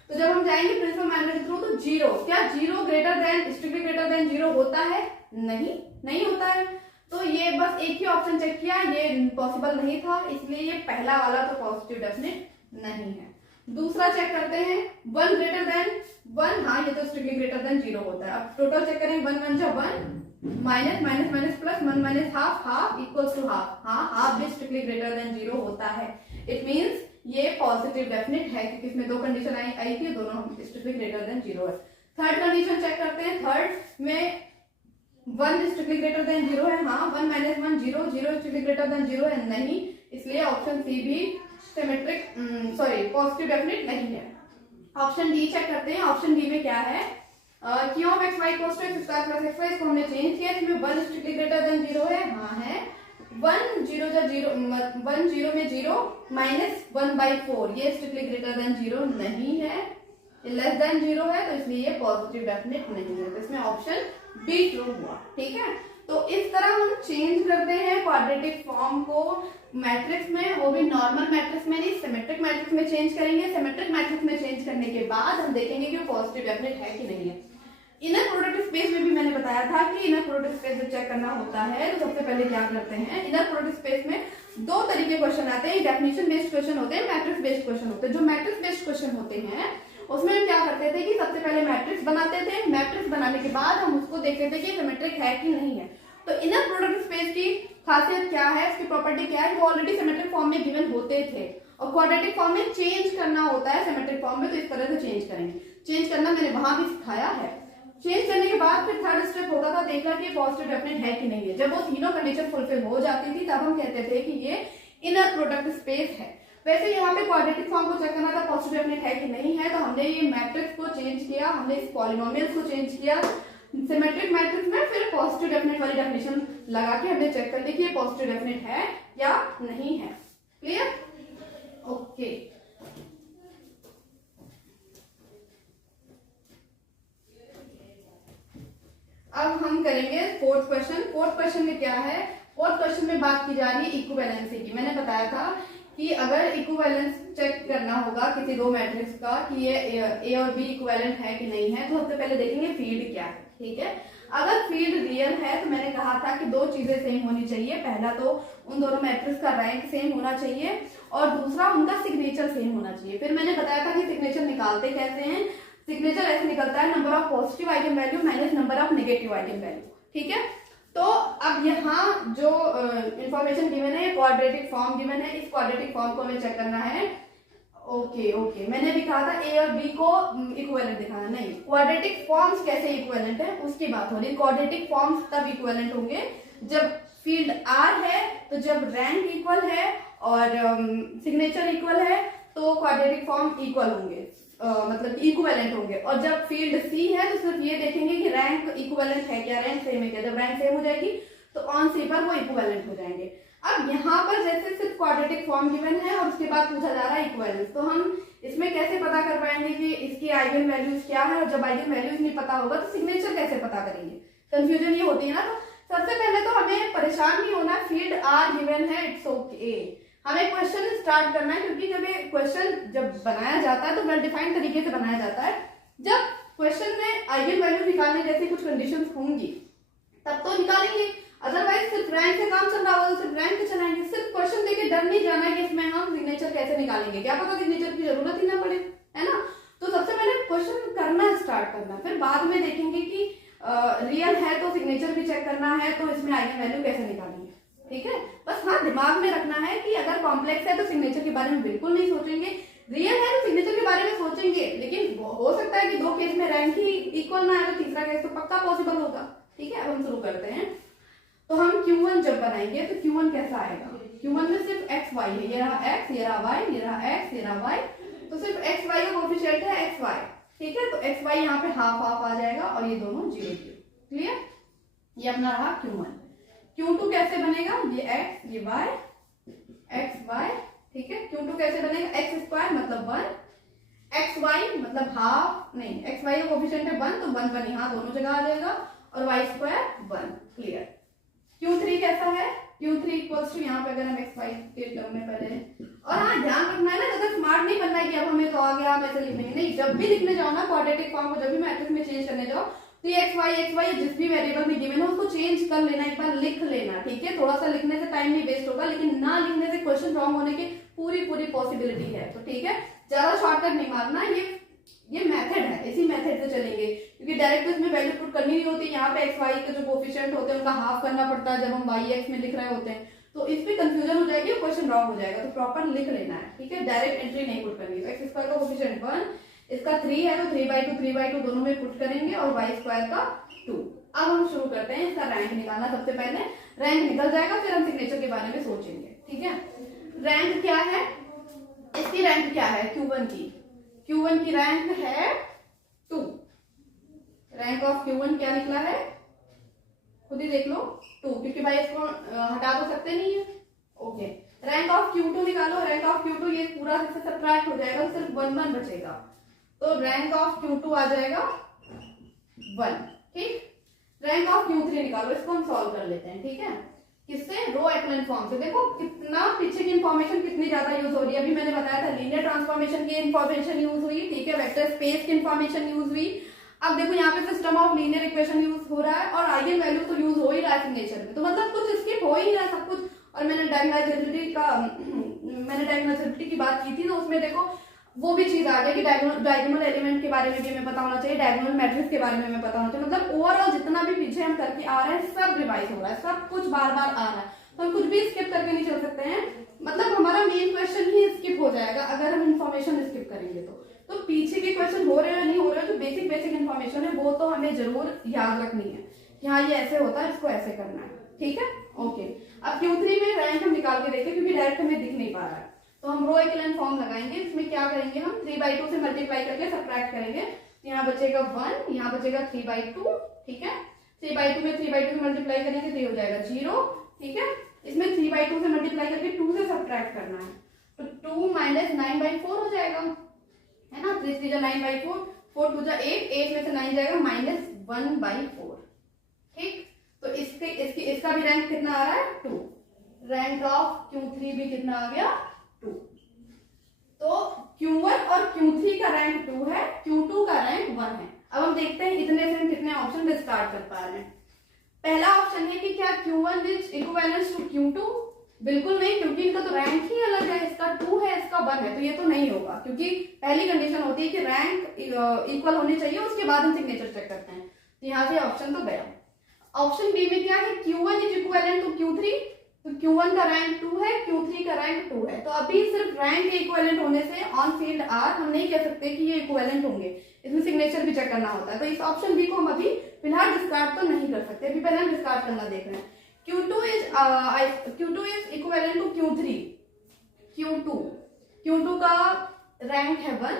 तो जब हम जाएंगे प्रिंसिपल मैथड के थ्रू तो 0, क्या 0 greater than, strictly greater than 0 होता है, नहीं होता है। तो ये बस एक ही ऑप्शन चेक किया, ये पॉसिबल नहीं था, इसलिए ये पहला वाला तो पॉजिटिव डेफिनेट नहीं है। दूसरा चेक करते हैं 1 ग्रेटर देन 1, हाँ ये तो स्ट्रिक्टली ग्रेटर देन 0 होता है। अब टोटल चेक करेंगे 1 1 जा 1 minus minus minus plus 1 minus half, half equals to half, हाँ हाफ भी स्ट्रिक्टली ग्रेटर देन 0 होता है। इट मींस ये पॉजिटिव डेफिनेट है क्योंकि इसमें दो कंडीशन आई थी, दोनों स्ट्रिक्टली ग्रेटर देन 0 है। थर्ड कंडीशन चेक करते हैं, थर्ड में 1 स्ट्रिक्टली ग्रेटर देन 0 है, हाँ 1 माइनस 1 0, 0 स्ट्रिक्टली ग्रेटर देन 0 है नहीं, इसलिए ऑप्शन सी भी सिमेट्रिक पॉजिटिव डेफिनेट नहीं है। ऑप्शन डी चेक करते हैं, ऑप्शन डी में क्या है, Q of X Y equals to X square plus X Y, इसको हमने चेंज किया, इसमें 1 स्ट्रिक्टली ग्रेटर देन 0 है, हाँ है 1 0 जा 0 1 0 में 0 माइनस 1/4, ये स्ट्रिक्टली ग्रेटर देन 0 नहीं है, लेस देन 0 है, तो इसलिए ये पॉजिटिव डेफिनेट नहीं है, तो इसमें ऑप्शन बी ट्रू हुआ। ठीक है, तो इस तरह हम चेंज करते हैं क्वाड्रेटिक फॉर्म को मैट्रिक्स में, वो भी नॉर्मल मैट्रिक्स में नहीं, सिमेट्रिक मैट्रिक्स में चेंज करेंगे। सिमेट्रिक मैट्रिक्स में चेंज करने के बाद हम देखेंगे कि पॉजिटिव डेफिनेट है कि नहीं है। इनर प्रोडक्ट स्पेस में भी मैंने बताया था कि इनर प्रोडक्ट स्पेस जब चेक करना होता है तो सबसे पहले क्या करते हैं, इनर प्रोडक्ट स्पेस में दो तरीके क्वेश्चन आते हैं, डेफिनेशन बेस्ड क्वेश्चन होते हैं, मैट्रिक्स बेस्ड क्वेश्चन होते हैं। जो मैट्रिक्स बेस्ड क्वेश्चन होते हैं उसमें हम क्या करते थे कि सबसे पहले मैट्रिक्स बनाते थे, मैट्रिक्स बनाने के बाद हम उसको देखते थे कि सिमेट्रिक है कि नहीं है। तो इनर प्रोडक्ट स्पेस की खासियत क्या है, इसकी प्रॉपर्टी क्या है, वो ऑलरेडी सिमेट्रिक फॉर्म में गिवन होते थे और क्वाड्रेटिक फॉर्म में चेंज करना होता है सिमेट्रिक फॉर्म में, तो इस तरह से चेंज करेंगे। चेंज करना मैंने वहां भी सिखाया है। चेंज करने के बाद फिर थर्ड स्टेप होता था देखना कि पॉजिटिव डेफिनेट है कि नहीं है। जब वो तीनों कंडीशन फुलफिल हो जाती थी तब हम कहते थे कि ये इनर प्रोडक्ट स्पेस है। वैसे यहाँ पे क्वाड्रेटिक फॉर्म को चेक करना था पॉजिटिव डेफिनेट है कि नहीं है, तो हमने ये मैट्रिक्स को चेंज किया, हमने इस पॉलिनोमियल्स को चेंज किया सिमेट्रिक मैट्रिक्स में, फिर पॉजिटिव डेफिनेट वाली डेफिनेशन लगा के हमने चेक कर ली कि ये पॉजिटिव डेफिनेट है या नहीं है। क्लियर? ओके, अब हम करेंगे फोर्थ क्वेश्चन। फोर्थ क्वेश्चन में क्या है, फोर्थ क्वेश्चन में बात की जा रही है इक्विवेलेंसी की। मैंने बताया था कि अगर इक्विवेलेंस चेक करना होगा किसी दो मैट्रिक्स का कि ये ए और बी इक्विवेलेंट है कि नहीं है, तो सबसे पहले देखेंगे फील्ड क्या है। ठीक है, अगर फील्ड रियल है तो मैंने कहा था कि दो चीजें सेम होनी चाहिए, पहला तो उन दोनों मैट्रिक्स का रैंक सेम होना चाहिए और दूसरा उनका सिग्नेचर सेम होना चाहिए। फिर मैंने बताया था कि सिग्नेचर निकालते कैसे हैं, सिग्नेचर ऐसे निकलता है number of positive eigen value minus number of negative eigen value. ठीक है, तो अब यहाँ जो इंफॉर्मेशन गिवन है क्वाड्रेटिक फॉर्म गिवन है, इस क्वाड्रेटिक फॉर्म को हमें चेक करना है। ओके, मैंने भी कहा था ए और बी को इक्विवेलेंट दिखाना, नहीं क्वाड्रेटिक फॉर्म्स कैसे इक्विवेलेंट है उसकी बात हो रही। क्वाड्रेटिक फॉर्म्स तब इक्विवेलेंट होंगे जब फील्ड आर है, तो जब रैंक इक्वल है और सिग्नेचर इक्वल है तो क्वाड्रेटिक फॉर्म इक्वल होंगे, मतलब इक्विवेलेंट होंगे। और जब फील्ड सी है तो सिर्फ ये देखेंगे कि रैंक इक्विवेलेंट है क्या, रैंक सेम है क्या। जब रैंक सेम हो जाएगी तो ऑन सी पर वो इक्विवेलेंट हो जाएंगे। अब यहाँ पर जैसे सिर्फ क्वाड्रेटिक फॉर्म गिवन है और उसके बाद पूछा जा रहा है इक्विवेलेंस, तो हम इसमें कैसे पता कर पाएंगे कि इसकी आइगन वैल्यूज क्या है, और जब आइगन वैल्यूज नहीं पता होगा तो सिग्नेचर कैसे पता करेंगे, कंफ्यूजन ये होती है ना। तो सबसे पहले तो हमें परेशान नहीं होना, फील्ड आर गिवन है, इट्स ओके। हमें क्वेश्चन स्टार्ट करना है क्योंकि जब ये क्वेश्चन जब बनाया जाता है तो वेल डिफाइंड तरीके से बनाया जाता है। जब क्वेश्चन में आइगन वैल्यू निकालने जैसी कुछ कंडीशंस होंगी तब तो निकालेंगे, अदरवाइज सिर्फ रैंक से काम चल रहा होगा तो सिर्फ रैंक पे चलाएंगे। सिर्फ क्वेश्चन देके डर नहीं जाना है कि इसमें हम सिग्नेचर कैसे निकालेंगे, क्या पता सिग्नेचर की जरूरत ही ना पड़े, है ना। तो सबसे पहले क्वेश्चन करना स्टार्ट करना, फिर बाद में देखेंगे कि रियल है तो सिग्नेचर भी चेक करना है, तो इसमें आइगन वैल्यू कैसे निकालेंगे। ठीक है, बस हाँ दिमाग में रखना है कि अगर कॉम्प्लेक्स है तो सिग्नेचर के बारे में बिल्कुल नहीं सोचेंगे, रियल है तो सिग्नेचर के बारे में सोचेंगे, लेकिन हो सकता है कि दो केस में रैंक ही इक्वल ना है तो तीसरा केस तो पक्का पॉसिबल होगा। ठीक है, अब हम शुरू करते हैं। तो हम Q1 जब बनाएंगे तो Q1 कैसा आएगा, Q1 में सिर्फ x y है, ये रहा x, ये रहा y, ये रहा x, ये रहा y, तो सिर्फ x y का कोएफिशिएंट है x y। ठीक है, तो x y यहाँ पे हाफ हाफ आ जाएगा और ये दोनों 0 0। क्लियर, ये अपना रहा Q1। Q2 कैसे बनेगा, ये x, ये y, x y। ठीक है, Q2 कैसे बनेगा, x स्क्वायर मतलब 1, x y मतलब हाफ, नहीं x y का कोएफिशिएंट है 1 तो 1 1 यहाँ दोनों जगह आ जाएगा और y स्क्वायर 1। क्लियर। Q3 कैसा है, Q3 इक्वल्स टू यहाँ पे अगर हम x y के टर्म में पहले, और हाँ ध्यान रखना है ना, ज्यादा स्मार्ट नहीं बनना है कि अब हमें तो आ गया हम ऐसे लिख लेंगे, नहीं। जब भी लिखने जाओ ना क्वाड्रेटिक फॉर्म को, जब भी मैट्रिक्स में चेंज करने जाओ तो ये एक्स वाई जिस भी वेरिएबल में गिवन है उसको चेंज कर लेना, एक बार लिख लेना, ठीक है। थोड़ा सा लिखने से टाइम नहीं वेस्ट होगा, लेकिन ना लिखने से क्वेश्चन रॉन्ग होने की पूरी पॉसिबिलिटी है, तो ठीक है। ज्यादा शॉर्टकट नहीं मारना, ये मेथड है, इसी मेथड से चलेंगे, क्योंकि डायरेक्ट इसमें वैल्यू पुट करनी नहीं होती। यहाँ पे एक्स वाई के जो कोफिशिएंट होते हैं उनका हाफ करना पड़ता है जब हम वाई एक्स में लिख रहे होते हैं, तो इस पे कंफ्यूजन हो जाएगी, क्वेश्चन रॉन्ग हो जाएगा, तो प्रॉपर लिख लेना है, ठीक है। डायरेक्ट एंट्री नहीं पुट करनी है। एक्स स्क्वायर का कोफिशिएंट 1, इसका 3 है तो 3/2 दोनों में पुट करेंगे, और वाई स्क्वायर का 2। अब हम शुरू करते हैं इसका रैंक निकालना। सबसे पहले रैंक निकल जाएगा, फिर हम सिग्नेचर के बारे में सोचेंगे, ठीक है। रैंक क्या है, इसकी रैंक क्या है, Q1 की रैंक है 2। रैंक ऑफ Q1 क्या निकला है, खुद ही देख लो 2, क्योंकि भाई इसको हटा तो सकते नहीं है, ओके। रैंक ऑफ Q2 निकालो। रैंक ऑफ Q2 ये पूरा इससे सब्ट्रैक्ट हो जाएगा, सिर्फ 1 बचेगा, तो रैंक ऑफ Q2 आ जाएगा 1, ठीक। रैंक ऑफ Q3 निकालो, इसको हम सॉल्व कर लेते हैं, ठीक है। किससे, रो एक्लन फॉर्म से। देखो कितना पीछे की इंफॉर्मेशन कितनी ज्यादा यूज हो रही है। अभी मैंने बताया था लीनियर ट्रांसफॉर्मेशन की इंफॉर्मेशन यूज हुई, ठीक है, वेक्टर स्पेस की इंफॉर्मेशन यूज हुई। अब देखो यहाँ पे system of linear equation use हो रहा है, और आइगन वैल्यू तो यूज हो ही रहा है सिग्नेचर में, तो मतलब कुछ स्किप हो ही रहा है सब कुछ। और मैंने डायगोनलाइजेबिलिटी की बात की थी, तो उसमें देखो वो भी चीज आ गई कि डायगोनल एलिमेंट के बारे में भी हमें पता होना चाहिए, डायगोनल मैट्रिक्स के बारे में हमें पता होना चाहिए। मतलब ओवरऑल जितना भी पीछे हम करके आ रहे हैं सब रिवाइज हो रहा है, सब कुछ बार बार आ रहा है, तो हम कुछ भी स्किप करके नहीं चल सकते हैं। मतलब हमारा मेन क्वेश्चन ही स्किप हो जाएगा अगर हम इन्फॉर्मेशन स्किप करेंगे तो पीछे के क्वेश्चन हो रहे हैं नहीं हो रहे हैं, जो बेसिक इन्फॉर्मेशन है वो तो हमें जरूर याद रखनी है कि हाँ ये ऐसे होता है, इसको ऐसे करना है, ठीक है, ओके। अब Q3 में रैंक हम निकाल के देखें, क्योंकि डायरेक्ट हमें दिख नहीं पा रहा है, तो हम रो एक्लन फॉर्म लगाएंगे। इसमें क्या करेंगे, हम 3/2 से मल्टीप्लाई करके सब्ट्रैक्ट करेंगे, यहाँ बचेगा 1, यहाँ बचेगा 3/2, ठीक है। 3/2 में 3/2 से मल्टीप्लाई करेंगे तो ये हो जाएगा 0, ठीक है। इसमें 3/2 से मल्टीप्लाई करके 2 से सब्ट्रैक्ट करना है, तो 2 - 9/4 हो जाएगा, है ना। 3 3 9/4, 4 2 8, 8 में से 9 जाएगा -1/4, ठीक। तो इसका भी रैंक कितना आ रहा है, 2। रैंक ऑफ Q3 भी कितना आ गया, 2। तो Q1 और Q3 का रैंक 2 है, Q2 का रैंक 1 है। अब हम देखते हैं इतने से हम कितने ऑप्शन डिस्कार्ड कर पा रहे हैं। पहला ऑप्शन है कि क्या Q1 is equivalent to Q2, बिल्कुल नहीं, क्योंकि इनका तो रैंक ही अलग है, इसका 2 है इसका 1 है, तो ये तो नहीं होगा, क्योंकि पहली कंडीशन होती है कि रैंक इक्वल होनी चाहिए, उसके बाद हम सिग्नेचर चेक करते हैं। तो यहाँ से ऑप्शन तो गया। ऑप्शन बी में क्या है, Q1 is equivalent to Q3, तो Q1 का रैंक 2 है, Q3 का रैंक 2 है, तो अभी सिर्फ रैंक के इक्विवेलेंट होने से ऑन फील्ड आर हम नहीं कह सकते कि ये इक्विवेलेंट होंगे, इसमें सिग्नेचर भी चेक करना होता है। तो इस ऑप्शन बी को हम अभी फिलहाल डिस्कार्ड तो नहीं कर सकते, अभी पहले हम डिस्कार्ड करना देख रहे हैं। Q2 is equivalent to Q3, Q2 का रैंक है 1,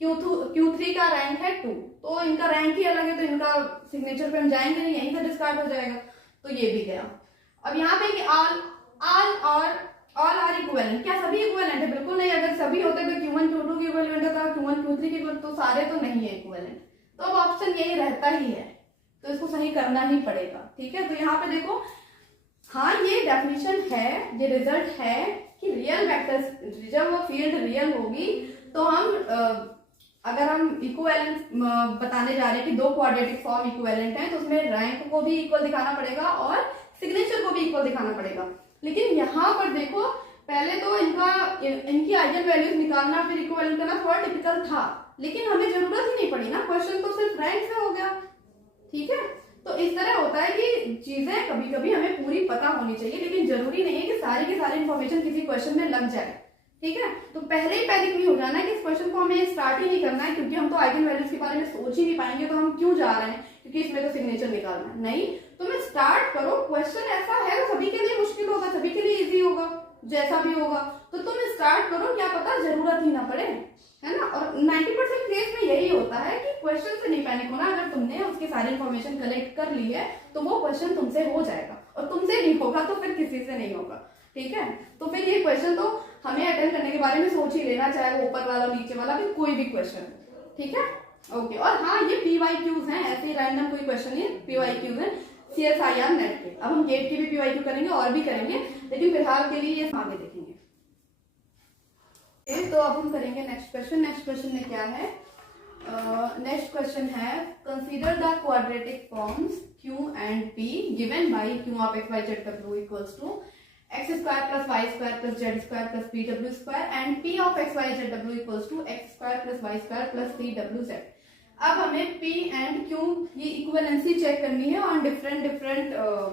Q3 का रैंक है 2, तो इनका रैंक ही अलग है, तो इनका सिग्नेचर पे हम जाएंगे नहीं, यहीं से डिस्कार्ड हो जाएगा, तो ये भी गया। अब यहाँ पे कि ऑल आर इक्विवेलेंट, क्या सभी इक्विवेलेंट है, बिल्कुल नहीं। अगर सभी होते तो Q1 Q2 की इक्विवेलेंट होता, Q1 Q3 की, तो सारे तो नहीं है इक्विवेलेंट, तो अब ऑप्शन यही रहता ही है, तो इसको सही करना ही पड़ेगा, ठीक है। तो यहाँ पे देखो, हाँ ये डेफिनेशन है, ये रिजल्ट है कि रियल वेक्टर जब वो फील्ड रियल होगी तो हम अगर हम इक्विवेलेंस बताने जा रहे हैं कि दो क्वाड्रेटिक फॉर्म इक्विवेलेंट हैं, तो उसमें रैंक को भी इक्वल दिखाना पड़ेगा और सिग्नेचर को भी इक्वल दिखाना पड़ेगा। लेकिन यहाँ पर देखो, पहले तो इनकी आइगन वैल्यूज निकालना फिर इक्विवेलेंट करना थोड़ा टिपिकल था, लेकिन हमें जरूरत ही नहीं पड़ी ना, क्वेश्चन तो सिर्फ रैंक से हो गया, ठीक है। तो इस तरह होता है कि चीजें कभी कभी हमें पूरी पता होनी चाहिए, लेकिन जरूरी नहीं है कि सारी की सारी इन्फॉर्मेशन किसी क्वेश्चन में लग जाए, ठीक है। तो पहले ही पैनिक नहीं हो जाना है कि इस क्वेश्चन को हमें स्टार्ट ही नहीं करना है, क्योंकि हम तो आइगन वैल्यूज के बारे में सोच ही नहीं पाएंगे, तो हम क्यों जा रहे हैं, क्योंकि इसमें तो सिग्नेचर निकालना है। नहीं, तुम्हें स्टार्ट करो, क्वेश्चन ऐसा है तो सभी के लिए मुश्किल होगा, सभी के लिए इजी होगा, जैसा भी होगा, तो तुम स्टार्ट करो, क्या पता जरूरत ही ना पड़े, है ना। और 90% केस में यही होता है कि क्वेश्चन से नहीं पैनिक होना, अगर तुमने उसकी सारी इन्फॉर्मेशन कलेक्ट कर ली है तो वो क्वेश्चन तुमसे हो जाएगा, और तुमसे नहीं होगा तो फिर किसी से नहीं होगा, ठीक है। तो फिर ये क्वेश्चन तो हमें अटेंड करने के बारे में सोच ही लेना, चाहे वो ऊपर वाला नीचे वाला भी कोई भी क्वेश्चन, ठीक है, ओके। और हाँ, ये PYQs हैं, ऐसे रैंडम कोई क्वेश्चन नहीं, PYQs हैं CSIR नेट के। अब हम गेट की भी PYQ करेंगे और भी करेंगे, लेकिन फिलहाल के लिए ये आगे देखेंगे। तो अब हम करेंगे नेक्स्ट क्वेश्चन। नेक्स्ट क्वेश्चन में क्या है, नेक्स्ट क्वेश्चन है, consider the quadratic forms Q and P given by Q of x y z w equals to x square plus y square plus z square plus p w square and P of x y z w equals to x square plus y square plus 3w z। अब हमें P and Q ये equivalency check करनी है on different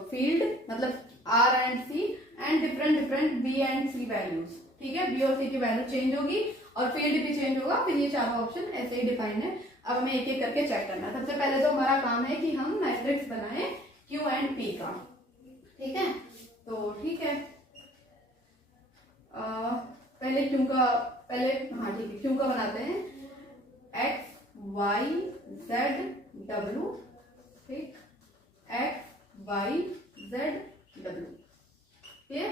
field, मतलब R and C and different B and C values. ठीक है, B और C की वैल्यू चेंज होगी और फील्ड भी चेंज होगा। फिर ये चारों ऑप्शन ऐसे ही डिफाइन है। अब हमें एक एक करके चेक करना है। सबसे पहले तो हमारा काम है कि हम मैट्रिक्स बनाएं Q and P का। ठीक है, तो ठीक है, पहले Q का Q का बनाते हैं। x y z w, ठीक, x y z w, clear.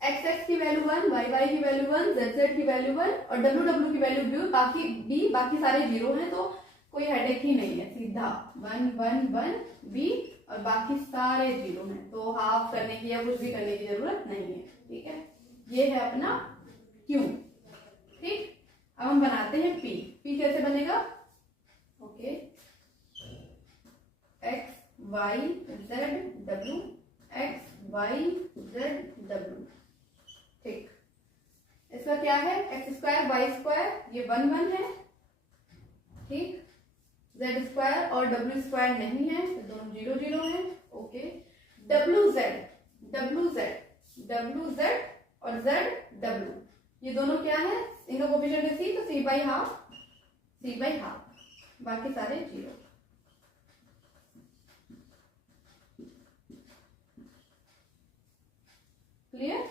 X x की वैल्यू 1, वाई वाई की वैल्यू 1, जेड जेड की वैल्यू 1 और डब्ल्यू डब्ल्यू की वैल्यू बाकी सारे जीरो हैं, तो कोई हेडेक ही नहीं है, सीधा 1 1 1 बी और बाकी सारे जीरो हैं, तो हाफ करने की या कुछ भी करने की जरूरत नहीं है। ठीक है, ये है अपना क्यू। ठीक, अब हम बनाते हैं पी। पी कैसे बनेगा? Okay, X Y Z W, X Y Z W. ठीक, इसका क्या है? एक्स स्क्वायर वाई स्क्वायर, ये 1 1 है। ठीक, जेड स्क्वायर और डब्ल्यू स्क्वायर नहीं है, तो दोनों 0 0 है। ओके, डब्ल्यू जेड और जेड डब्ल्यू, ये दोनों क्या है? इनका कोफिशिएंट है सी, तो सी बाई हाफ, बाकी सारे 0। क्लियर?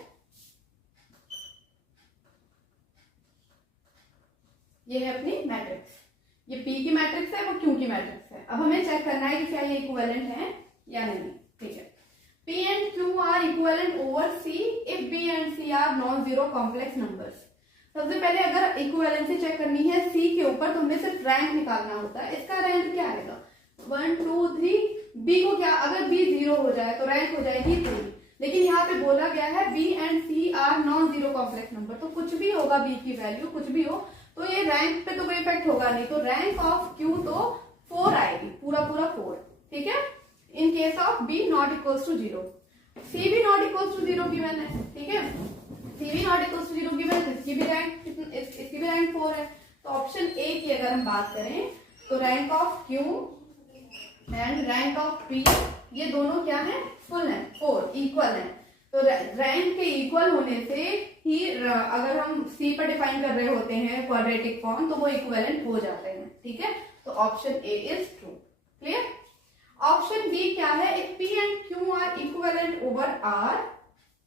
ये है अपनी मैट्रिक्स। ये P की मैट्रिक्स है, वो Q की मैट्रिक्स है। अब हमें चेक करना है कि क्या ये इक्विवेलेंट है या नहीं। ठीक है, P and Q are equivalent over C if B and C are non-zero complex numbers। सबसे पहले अगर इक्विवेलेंसी चेक करनी है C के ऊपर, तो हमें सिर्फ रैंक निकालना होता है। इसका रैंक क्या आएगा? 1 2 3। B को क्या, अगर B 0 हो जाए तो रैंक हो जाएगी 3, लेकिन यहाँ पे बोला गया है B and C are non-zero complex number, तो कुछ भी होगा B की वैल्यू, कुछ भी हो, तो ये रैंक पे तो कोई इफेक्ट होगा नहीं। तो रैंक ऑफ Q तो 4 आएगी, पूरा 4। ठीक है, in case of B not equals to 0, C भी नॉट इक्वल्स टू 0 गिवन है। ठीक है, C भी नॉट इक्वल्स टू 0 गिवन है, इसकी भी रैंक 4 है। तो ऑप्शन ए की अगर हम बात करें, तो rank of Q and rank of P, ये दोनों क्या है? फुल है, 4 इक्वल है। तो रैंक के इक्वल होने से ही अगर हम C पर डिफाइन कर रहे होते हैं क्वाड्रेटिक फॉर्म, तो वो इक्विवेलेंट हो जाते हैं। ठीक है, तो option A is true. Clear? Option B क्या है? If P and Q are equivalent over R,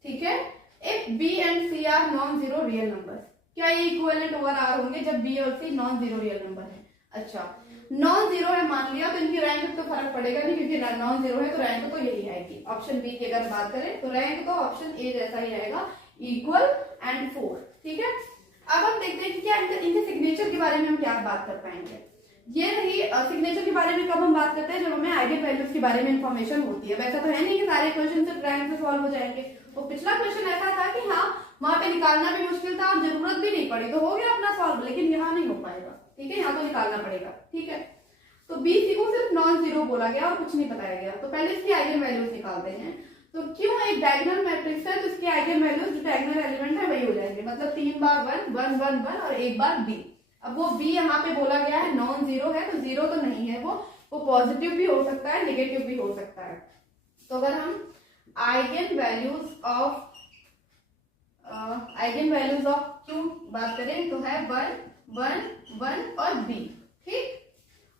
ठीक है, if B and C are non zero real numbers. क्या ये इक्विवेलेंट ओवर R होंगे जब B और C non zero real number है? अच्छा, नॉन जीरो है मान लिया, तो इनकी रैंक तो फर्क पड़ेगा नहीं, क्योंकि नॉन जीरो है तो रैंक तो यही आएगी। ऑप्शन बी की अगर बात करें तो रैंक तो ऑप्शन ए जैसा ही आएगा, इक्वल एंड 4। ठीक है, अब हम देखते हैं कि क्या इनके सिग्नेचर के बारे में हम क्या बात कर पाएंगे। ये रही सिग्नेचर के बारे में कब हम बात करते हैं, जब हमें आइगन वैल्यूज के बारे में इंफॉर्मेशन होती है। वैसा तो है नहीं कि सारे क्वेश्चन सिर्फ रैंक से सॉल्व हो जाएंगे। तो पिछला क्वेश्चन ऐसा था कि हाँ, वहां पे निकालना भी मुश्किल था और जरूरत भी नहीं पड़ी, तो हो गया अपना सॉल्व, लेकिन यहाँ नहीं हो पाएगा। ठीक है, यहाँ तो निकालना पड़ेगा। ठीक है, तो बी सी को सिर्फ नॉन जीरो बोला गया और कुछ नहीं बताया गया। तो पहले इसकी आइगन वैल्यूज निकालते हैं। तो क्यों एक डायगोनल मैट्रिक्स है, तो इसकी आइगन वैल्यूज जो डायगोनल एलिमेंट है वही हो जाएंगे, मतलब 3 बार 1 1 1 1 और 1 बार बी। अब वो बी यहाँ पे बोला गया है नॉन जीरो है, तो जीरो तो नहीं है, वो पॉजिटिव भी हो सकता है, नेगेटिव भी हो सकता है। तो अगर हम आइगन वैल्यूज ऑफ क्यू बात करें तो है 1 1 1 और बी। ठीक,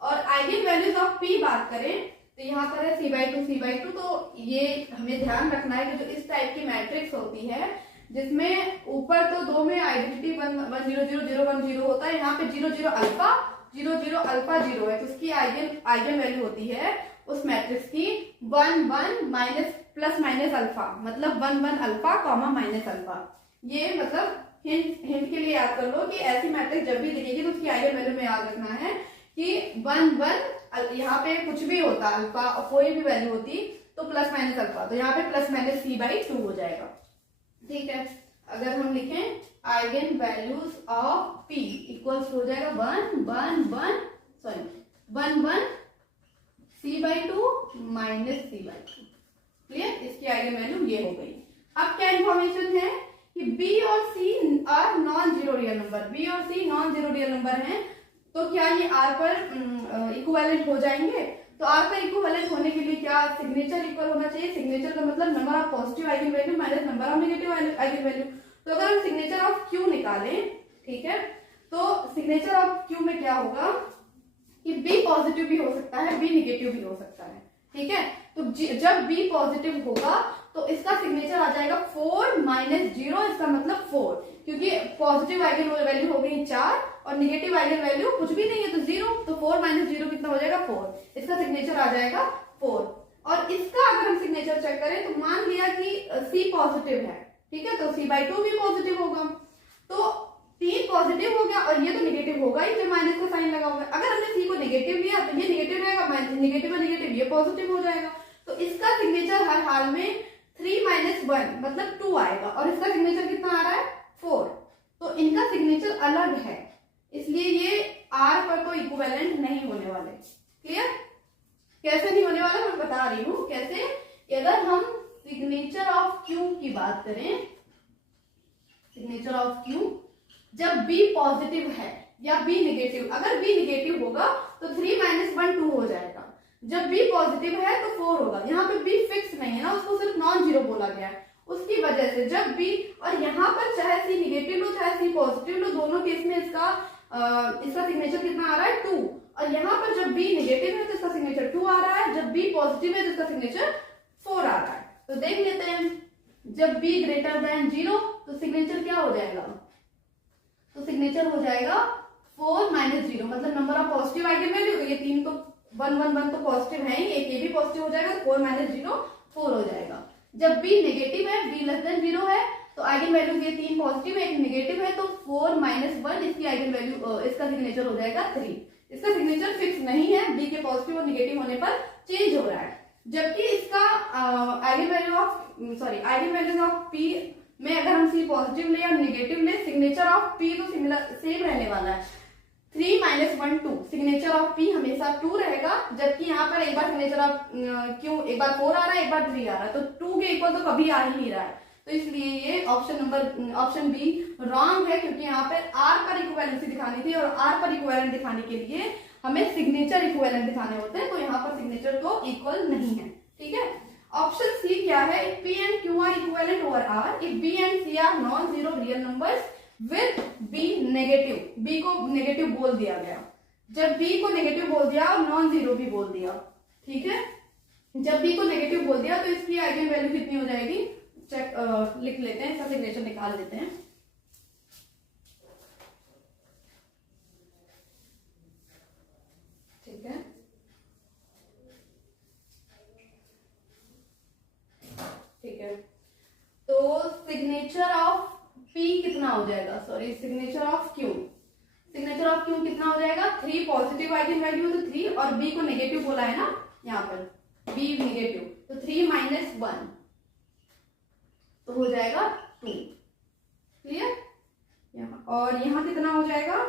और आइगन वैल्यूज ऑफ पी बात करें तो यहाँ पर है C/2। तो ये हमें ध्यान रखना है कि जो इस टाइप की मैट्रिक्स होती है जिसमें ऊपर तो 2 में आइडेंटिटी 1 0 0 0 1 0 होता है, यहाँ पे 0 0 अल्फा 0 0 अल्फा 0 है, तो उसकी आइगन वैल्यू होती है उस मैट्रिक्स की 1 1 माइनस प्लस माइनस अल्फा, मतलब 1 1 अल्फा कॉमा माइनस अल्फा। ये मतलब हिंट के लिए याद कर लो कि ऐसी मैट्रिक्स जब भी दिखेगी तो उसकी आइगन वैल्यू में याद रखना है कि 1 1 यहाँ पे कुछ भी होता अल्फा और कोई भी वैल्यू होती तो प्लस माइनस अल्फा, तो यहाँ पे प्लस माइनस C/2 हो जाएगा। ठीक है, अगर हम लिखें eigen values of P equals हो जाएगा 1 1 1 sorry 1 1 c/2 minus c/2। Clear? इसकी आइगन वैल्यू ये हो गई। अब क्या इंफॉर्मेशन है कि बी और C are non zero real number, B और C non zero real number हैं, तो क्या ये आर पर इक्विवेलेंट हो जाएंगे? तो आर पर इक्विवेलेंट होने के लिए क्या सिग्नेचर इक्वल होना चाहिए? सिग्नेचर का मतलब number of positive eigen value minus number of negative eigen value. तो अगर हम सिग्नेचर ऑफ क्यू निकालें, ठीक है, तो सिग्नेचर ऑफ क्यू में क्या होगा कि बी पॉजिटिव भी हो सकता है, बी नेगेटिव भी हो सकता है, ठीक है। तो जब बी पॉजिटिव होगा तो इसका सिग्नेचर आ जाएगा 4 माइनस 0, इसका मतलब 4, क्योंकि पॉजिटिव आइगन वैल्यू हो गई 4 और नेगेटिव आइगन वैल्यू कुछ भी नहीं है तो 0, तो 4 माइनस 0 कितना हो जाएगा 4, इसका सिग्नेचर आ जाएगा 4। और इसका अगर हम सिग्नेचर चेक करें तो मान लिया कि सी पॉजिटिव है, ठीक है, तो c/2 भी पॉजिटिव होगा, तो 3 पॉजिटिव हो गया और ये तो नेगेटिव होगा ही, जो माइनस का साइन लगा होगा। अगर हमने सी को नेगेटिव लिया तो ये नेगेटिव रहेगा, नेगेटिव और नेगेटिव ये पॉजिटिव हो जाएगा, तो इसका सिग्नेचर हर हाल में 3 माइनस 1 मतलब 2 आएगा, और इसका सिग्नेचर कितना आ रहा है 4, तो इनका सिग्नेचर अलग है, इसलिए ये आर पर तो इक्विवेलेंट नहीं होने वाले। क्लियर? कैसे नहीं होने वाला मैं बता रही हूं कैसे। अगर हम सिग्नेचर ऑफ क्यू की बात करें, सिग्नेचर ऑफ क्यू, जब बी पॉजिटिव है या बी नेगेटिव, अगर बी नेगेटिव होगा तो 3 माइनस 1 2 हो जाएगा, जब बी पॉजिटिव है तो 4 होगा। यहाँ पे बी फिक्स नहीं है ना, उसको सिर्फ नॉन जीरो बोला गया है, उसकी वजह से जब बी, और यहाँ पर चाहे सी नेगेटिव लो चाहे सी पॉजिटिव लो, दोनों केस में इसका सिग्नेचर कितना आ रहा है 2, और यहाँ पर जब बी नेगेटिव है तो इसका सिग्नेचर 2 आ रहा है, जब बी पॉजिटिव है तो इसका सिग्नेचर 4 आ रहा है। तो देख लेते हैं, जब b ग्रेटर देन 0 तो सिग्नेचर क्या हो जाएगा, तो सिग्नेचर हो जाएगा 4 माइनस 0, मतलब number of positive eigen value, ये 3 तो 1 1 1 तो पॉजिटिव है ही, एक ये भी पॉजिटिव हो जाएगा, 4 माइनस 0 4 हो जाएगा। जब b नेगेटिव है, b लेस देन 0 है, तो आइगन वैल्यू ये 3 पॉजिटिव है, एक नेगेटिव है, तो 4 माइनस 1 इसकी आइगन वैल्यू, इसका सिग्नेचर हो जाएगा 3। इसका सिग्नेचर फिक्स नहीं है, b के पॉजिटिव और नेगेटिव होने पर चेंज हो रहा है, जबकि इसका आइगन वैल्यू ऑफ p में अगर हम c पॉजिटिव ले या नेगेटिव ले, सिग्नेचर ऑफ p तो सेम रहने वाला है, 3 माइनस 1 2, सिग्नेचर ऑफ p हमेशा 2 रहेगा, जबकि यहाँ पर एक बार सिग्नेचर ऑफ क्यों एक बार 4 आ रहा है, एक बार 3 आ रहा है, तो 2 के इक्वल तो कभी आ ही नहीं रहा है, तो इसलिए ये ऑप्शन बी रॉन्ग है, क्योंकि यहाँ पे r पर इक्विवेलेंसी दिखानी थी, और r पर इक्विवेलेंट दिखाने के लिए हमें सिग्नेचर इक्विवेलेंट दिखाने होते हैं, तो यहाँ पर सिग्नेचर तो इक्वल नहीं है। ठीक है, ऑप्शन सी क्या है, if p and q are equivalent over r, if b and c are non-zero real numbers with b negative, b को नेगेटिव बोल दिया गया, जब b को नेगेटिव बोल दिया और नॉन जीरो भी बोल दिया, ठीक है, जब b को नेगेटिव बोल दिया तो इसकी आइगन वैल्यू कितनी हो जाएगी, चेक लिख लेते हैं, इसका सिग्नेचर निकाल लेते हैं। ठीक है, ठीक है, तो सिग्नेचर ऑफ P कितना हो जाएगा, sorry signature of Q, signature of Q कितना हो जाएगा, 3 पॉजिटिव आइगन वैल्यू है तो 3, और B को नेगेटिव बोला है ना यहाँ पर, B नेगेटिव, तो 3 माइनस 1 तो हो जाएगा 2। क्लियर, यहाँ और यहाँ कितना हो जाएगा,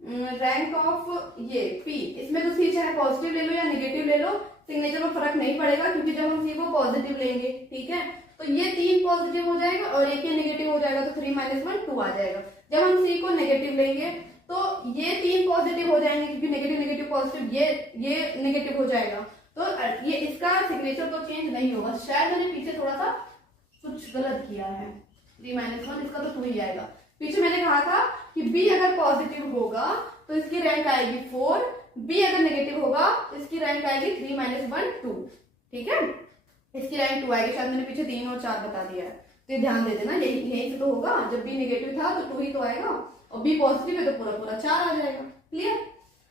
रैंक ऑफ ये P, इसमें तो C चाहे पॉजिटिव ले लो या नेगेटिव ले लो, सिग्नेचर में फर्क नहीं पड़ेगा, क्योंकि जब हम C को पॉजिटिव लेंगे, ठीक है, तो ये 3 पॉजिटिव हो जाएगा और एक ये नेगेटिव हो जाएगा, तो 3 माइनस 1 2 आ जाएगा। जब हम C को नेगेटिव लेंगे तो ये 3 पॉजिटिव हो जाएंगे, क्योंकि नेगेटिव नेगेटिव पॉजिटिव, ये नेगेटिव हो जाएगा, तो ये इसका सिग्नेचर तो चेंज नहीं होगा। शायद मैंने पीछे थोड़ा सा कुछ गलत किया है, 3 माइनस 1 इसका तो 2 ही आएगा। पीछे मैंने कहा था कि B अगर पॉजिटिव होगा तो इसकी रैंक आएगी 4, B अगर नेगेटिव होगा तो इसकी रैंक आएगी 3 माइनस 1 2। ठीक है, इसकी रैंक 2 आएगी, शायद मैंने पीछे 3 और 4 बता दिया है, तो ये ध्यान दे देना, यही से तो होगा, जब B नेगेटिव था तो 2 ही तो आएगा, और B पॉजिटिव है तो पूरा पूरा 4 आ जाएगा। क्लियर,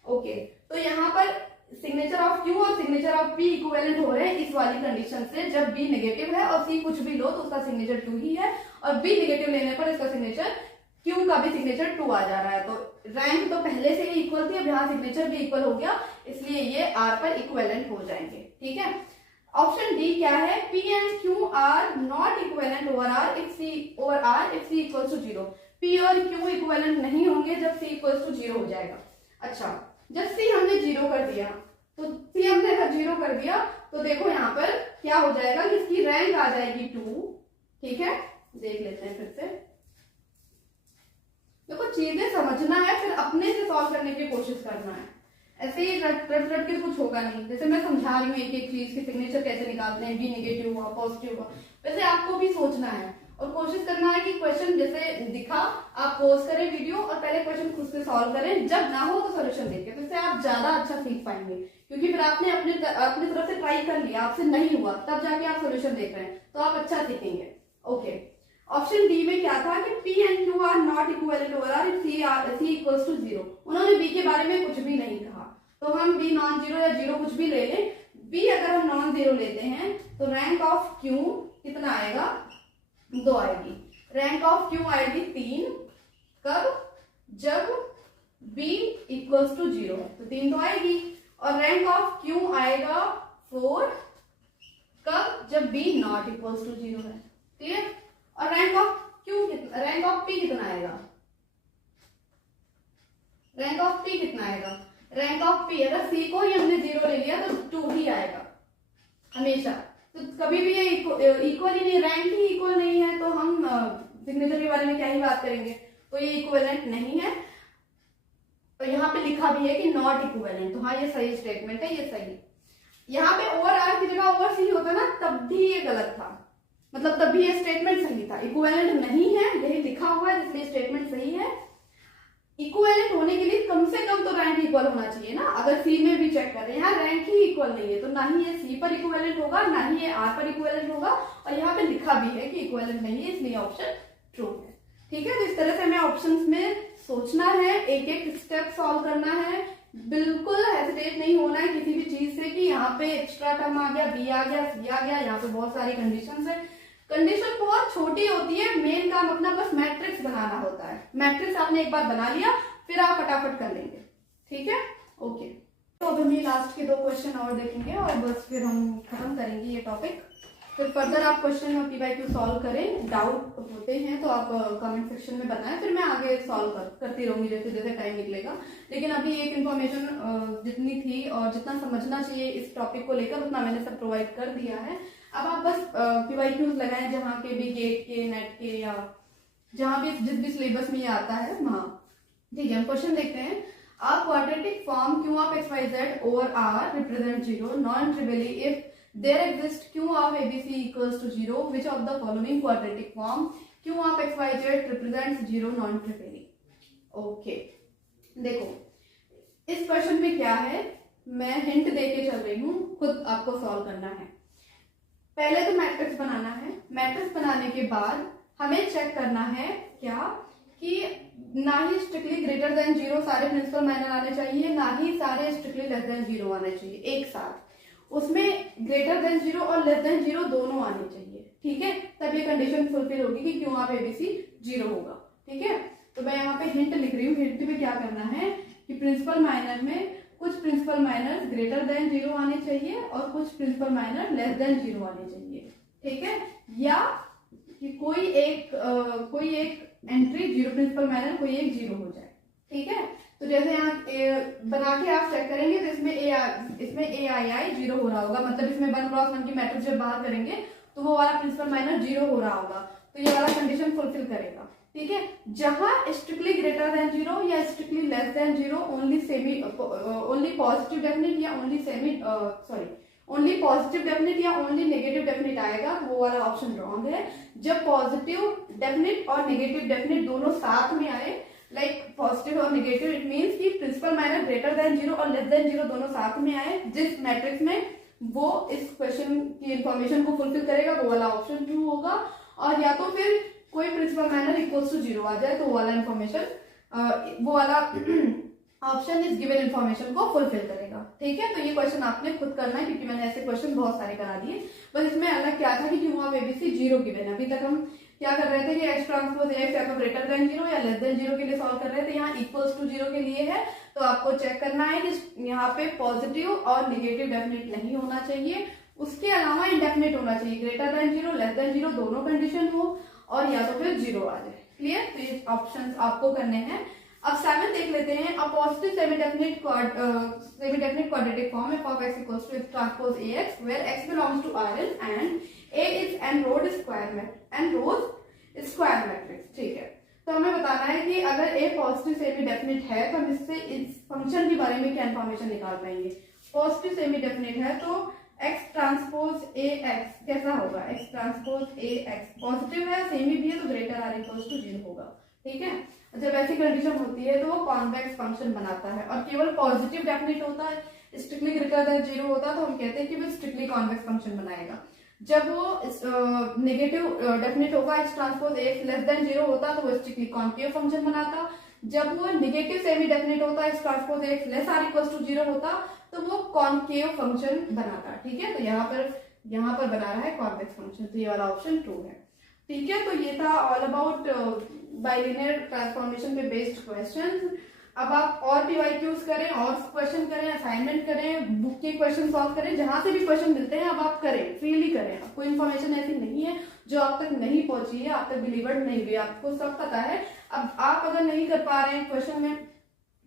ओके, तो यहाँ पर सिग्नेचर ऑफ Q और सिग्नेचर ऑफ P इक्विवेलेंट हो रहे हैं इस वाली कंडीशन से, जब B नेगेटिव है और C कुछ भी लो तो उसका सिग्नेचर 2 ही है, और B नेगेटिव लेने पर इसका सिग्नेचर Q का भी सिग्नेचर 2 आ जा रहा है, तो रैंक तो पहले से ही इक्वल थी, अब यहाँ सिग्नेचर भी इक्वल हो गया, इसलिए ये R पर इक्विवेलेंट हो जाएंगे। ठीक है, ऑप्शन डी क्या है, P and Q are not equivalent over R if C equals to 0, P और Q इक्विवेलेंट नहीं होंगे जब C equals to 0 हो जाएगा। अच्छा, जब सी हमने जीरो कर दिया, तो सी हमने अगर जीरो कर दिया तो देखो यहाँ पर क्या हो जाएगा कि इसकी रैंक आ जाएगी 2। ठीक है, देख लेते हैं फिर से। देखो चीजें समझना है, फिर अपने से सॉल्व करने की कोशिश करना है। ऐसे ही रट रट के कुछ होगा नहीं। जैसे मैं समझा रही हूँ एक एक चीज की सिग्नेचर कैसे निकालते हैं, बी नेगेटिव हुआ, पॉजिटिव हुआ, वैसे आपको भी सोचना है और कोशिश करना है कि क्वेश्चन जैसे दिखा आप पॉज करें वीडियो और पहले क्वेश्चन खुद से सॉल्व करें, जब ना हो तो सॉल्यूशन देखें, तो इससे आप ज्यादा अच्छा सीख पाएंगे। क्योंकि फिर आपने अपनी तरफ से ट्राई कर लिया, आपसे नहीं हुआ, तब जाके आप सॉल्यूशन देख रहे हैं, तो आप अच्छा सीखेंगे। ओके, ऑप्शन डी में क्या था कि P and Q are not equivalent over R if C equals to 0। उन्होंने B के बारे में कुछ भी नहीं कहा, तो हम B नॉन जीरो या जीरो कुछ भी ले लें। B अगर हम नॉन जीरो लेते हैं तो रैंक ऑफ Q कितना आएगा, 2 आएगी। रैंक ऑफ Q आएगी 3, कब, जब B इक्वल्स टू 0 है, तो 3 तो आएगी। और रैंक ऑफ Q आएगा 4, कब, जब B नॉट इक्वल्स टू 0 है। क्लियर। और रैंक ऑफ P कितना आएगा, रैंक ऑफ P कितना आएगा, रैंक ऑफ P अगर C को ही हमने 0 ले लिया तो 2 ही आएगा हमेशा। तो कभी भी ये इक्वल ही नहीं, रैंक ही इक्वल नहीं है, तो हम सिग्नेचर के बारे में क्या ही बात करेंगे। तो ये इक्विवेलेंट नहीं है। तो यहाँ पे लिखा भी है कि नॉट इक्विवेलेंट, तो हाँ ये सही स्टेटमेंट है, ये सही। यहाँ पे ओवर आर की जगह ओवर सी होता ना, तब भी ये गलत था, मतलब तब भी ये स्टेटमेंट सही था। इक्विवेलेंट नहीं है, यही लिखा हुआ है, इसलिए स्टेटमेंट सही है। इक्विवेलेंट होने के लिए कम से कम तो रैंक इक्वल होना चाहिए ना। अगर सी में भी चेक करें, यहाँ रैंक ही इक्वल नहीं है, तो ना ही ये सी पर इक्विवेलेंट होगा, ना ही ये आर पर इक्विवेलेंट होगा। और यहाँ पे लिखा भी है कि इक्विवेलेंट नहीं है, इसलिए ऑप्शन ट्रू है। ठीक है, तो इस तरह से हमें ऑप्शंस में सोचना है, एक एक स्टेप सॉल्व करना है। बिल्कुल हेजिटेट नहीं होना है किसी भी चीज से कि यहाँ पे एक्स्ट्रा टर्म आ गया, बी आ गया, सी आ गया, यहाँ पे बहुत सारी कंडीशंस है। कंडीशन बहुत छोटी होती है, मेन काम अपना बस मैट्रिक्स बनाना होता है। मैट्रिक्स आपने एक बार बना लिया, फिर आप फटाफट कर लेंगे। ठीक है, ओके। तो अब हम ये लास्ट के 2 क्वेश्चन और देखेंगे और बस फिर हम खत्म करेंगे ये टॉपिक। फिर फर्दर आप क्वेश्चन और PYQ सॉल्व करें। डाउट होते हैं तो आप कमेंट सेक्शन में बताएं, फिर मैं आगे सॉल्व करती रहूंगी जैसे जैसे टाइम निकलेगा। लेकिन अभी एक इन्फॉर्मेशन जितनी थी और जितना समझना चाहिए इस टॉपिक को लेकर, उतना मैंने सब प्रोवाइड कर दिया है। अब आप बस PYQs लगाएं, जहाँ के भी गेट के, नेट के, या जहाँ भी जिस भी सिलेबस में ये आता है वहां। ठीक है, हम क्वेश्चन देखते हैं। A quadratic form Q of XYZ over R represents 0 non-trivially if there exists Q of ABC equals to 0, which of the following quadratic form Q of XYZ represents 0 non-trivially? Okay, देखो इस question में क्या है, मैं hint देके चल रही हूँ, खुद आपको सॉल्व करना है। पहले तो मैट्रिक्स बनाना है। मैट्रिक्स बनाने के बाद हमें चेक करना है क्या कि ना ही स्ट्रिक्टली ग्रेटर देन 0 सारे प्रिंसिपल माइनर आने चाहिए, ना ही सारे स्ट्रिक्टली लेस देन 0 आने चाहिए एक साथ। उसमें ग्रेटर देन 0 और लेस देन 0 दोनों आने चाहिए। ठीक है, तब ये कंडीशन फुलफिल होगी कि क्यों आप ABC 0 होगा। ठीक है, तो मैं यहाँ पे हिंट लिख रही हूँ। हिंट में क्या करना है कि प्रिंसिपल माइनर में कुछ प्रिंसिपल माइनर ग्रेटर देन 0 आने चाहिए और कुछ प्रिंसिपल माइनर लेस देन 0 आने चाहिए। ठीक है, या कि कोई एक एंट्री 0 प्रिंसिपल माइनर कोई एक 0 हो जाए। ठीक है, तो जैसे यहाँ बना के आप चेक करेंगे तो इसमें ai 0 हो रहा होगा, मतलब इसमें 1 क्रॉस 1 की मैट्रिक्स जब बाहर करेंगे तो वो वाला प्रिंसिपल माइनर 0 हो रहा होगा, तो ये वाला कंडीशन फुलफिल करेगा। ठीक है, जहां स्ट्रिक्टली ग्रेटर देन 0 या strictly less than 0 only positive definite या ओनली पॉजिटिव डेफिनेट या ओनली नेगेटिव डेफिनेट आएगा, वो वाला ऑप्शन रॉन्ग है। जब पॉजिटिव डेफिनेट और नेगेटिव डेफिनेट दोनों साथ में आए, लाइक पॉजिटिव और नेगेटिव, इट मींस कि प्रिंसिपल माइनर ग्रेटर देन 0 और लेस देन 0 दोनों साथ में आए जिस मैट्रिक्स में, वो इस क्वेश्चन की इंफॉर्मेशन को फुलफिल करेगा, वो वाला ऑप्शन ट्रू होगा। और या तो फिर कोई प्रिंसिपल माइनर इक्वल्स टू 0 आ जाए तो वो वाला इंफॉर्मेशन, वो वाला ऑप्शन इस गिवन इन्फॉर्मेशन को फुलफिल करेगा। ठीक है, तो ये क्वेश्चन आपने खुद करना है क्योंकि मैंने ऐसे क्वेश्चन बहुत सारे करा दिए। बस इसमें अलग क्या था कि क्यों आप ABC 0 गिवन है। अभी तक हम क्या कर रहे थे कि x ट्रांसपोज x या तो ग्रेटर देन 0 या लेस देन 0 के लिए सॉल्व कर रहे थे। यहाँ इक्वल्स टू 0 के लिए है, तो आपको चेक करना है कि यहाँ पे पॉजिटिव और नेगेटिव डेफिनेट नहीं होना चाहिए, उसके अलावा इंडेफिनेट होना चाहिए। ग्रेटर देन 0 लेस देन 0 दोनों कंडीशन हो और या तो फिर 0 आ जाए। क्लियर, तो ये ऑप्शंस आपको करने हैं। अब 7 देख लेते हैं। A positive semi definite quadratic form f of x equals to x transpose ax where x belongs to Rn and a is n-row square matrix। ठीक है, तो हमें बताना है कि अगर a पॉजिटिव सेमी डेफिनिट है तो हम इससे इस फंक्शन के बारे में क्या इंफॉर्मेशन निकाल पाएंगे। पॉजिटिव सेमी डेफिनिट है तो x ट्रांसपोज ax कैसा होगा, x ट्रांसपोज ax पॉजिटिव है, सेमी भी है, तो ग्रेटर आर इक्वल्स टू 0 होगा। ठीक है, जब ऐसी कंडीशन होती है तो वो कॉन्वेक्स फंक्शन बनाता है और केवल पॉजिटिव डेफिनिट होता है, स्ट्रिक्टली ग्रेटर देन 0 होता है तो हम कहते हैं कि वो स्ट्रिक्टली कॉन्वेक्स फंक्शन बनाएगा। जब वो नेगेटिव डेफिनिट होगा, x transpose ax less than 0 होता तो वो स्ट्रिक्टली कॉन्केव फंक्शन बनाता। जब वो नेगेटिव सेमी डेफिनिट होता, x transpose ax less or equals to 0 होता तो वो कॉन्केव फंक्शन बनाता। ठीक है, तो यहाँ पर बना रहा है कॉन्वेक्स फंक्शन, तो ये वाला ऑप्शन ट्रू है। ठीक है, तो ये था ऑल अबाउट बाइलिनियर ट्रांसफॉर्मेशन पे बेस्ड क्वेश्चंस। अब आप और PYQs करें, और क्वेश्चन करें, असाइनमेंट करें, बुक के क्वेश्चन सॉल्व करें, जहां से भी क्वेश्चन मिलते हैं अब आप करें, फ्रीली करें। कोई इन्फॉर्मेशन ऐसी नहीं है जो आप तक नहीं पहुंची है, आप तक डिलीवर्ड नहीं हुई, आपको सब पता है। अब आप अगर नहीं कर पा रहे हैं, क्वेश्चन में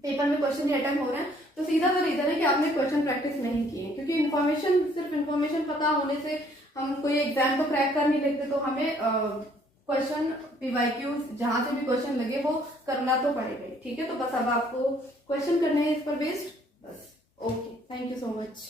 पेपर में क्वेश्चन नहीं अटेम्प्ट हो रहे हैं, तो सीधा सा रीजन है कि आपने क्वेश्चन प्रैक्टिस नहीं की है। क्योंकि सिर्फ इन्फॉर्मेशन पता होने से हम कोई एग्जाम को क्रैक कर नहीं लेते, तो हमें क्वेश्चन PYQs जहां से भी क्वेश्चन लगे वो करना तो पड़ेगा। ठीक है, तो बस अब आपको क्वेश्चन करने हैं इस पर बेस्ड, बस। Okay, thank you so much.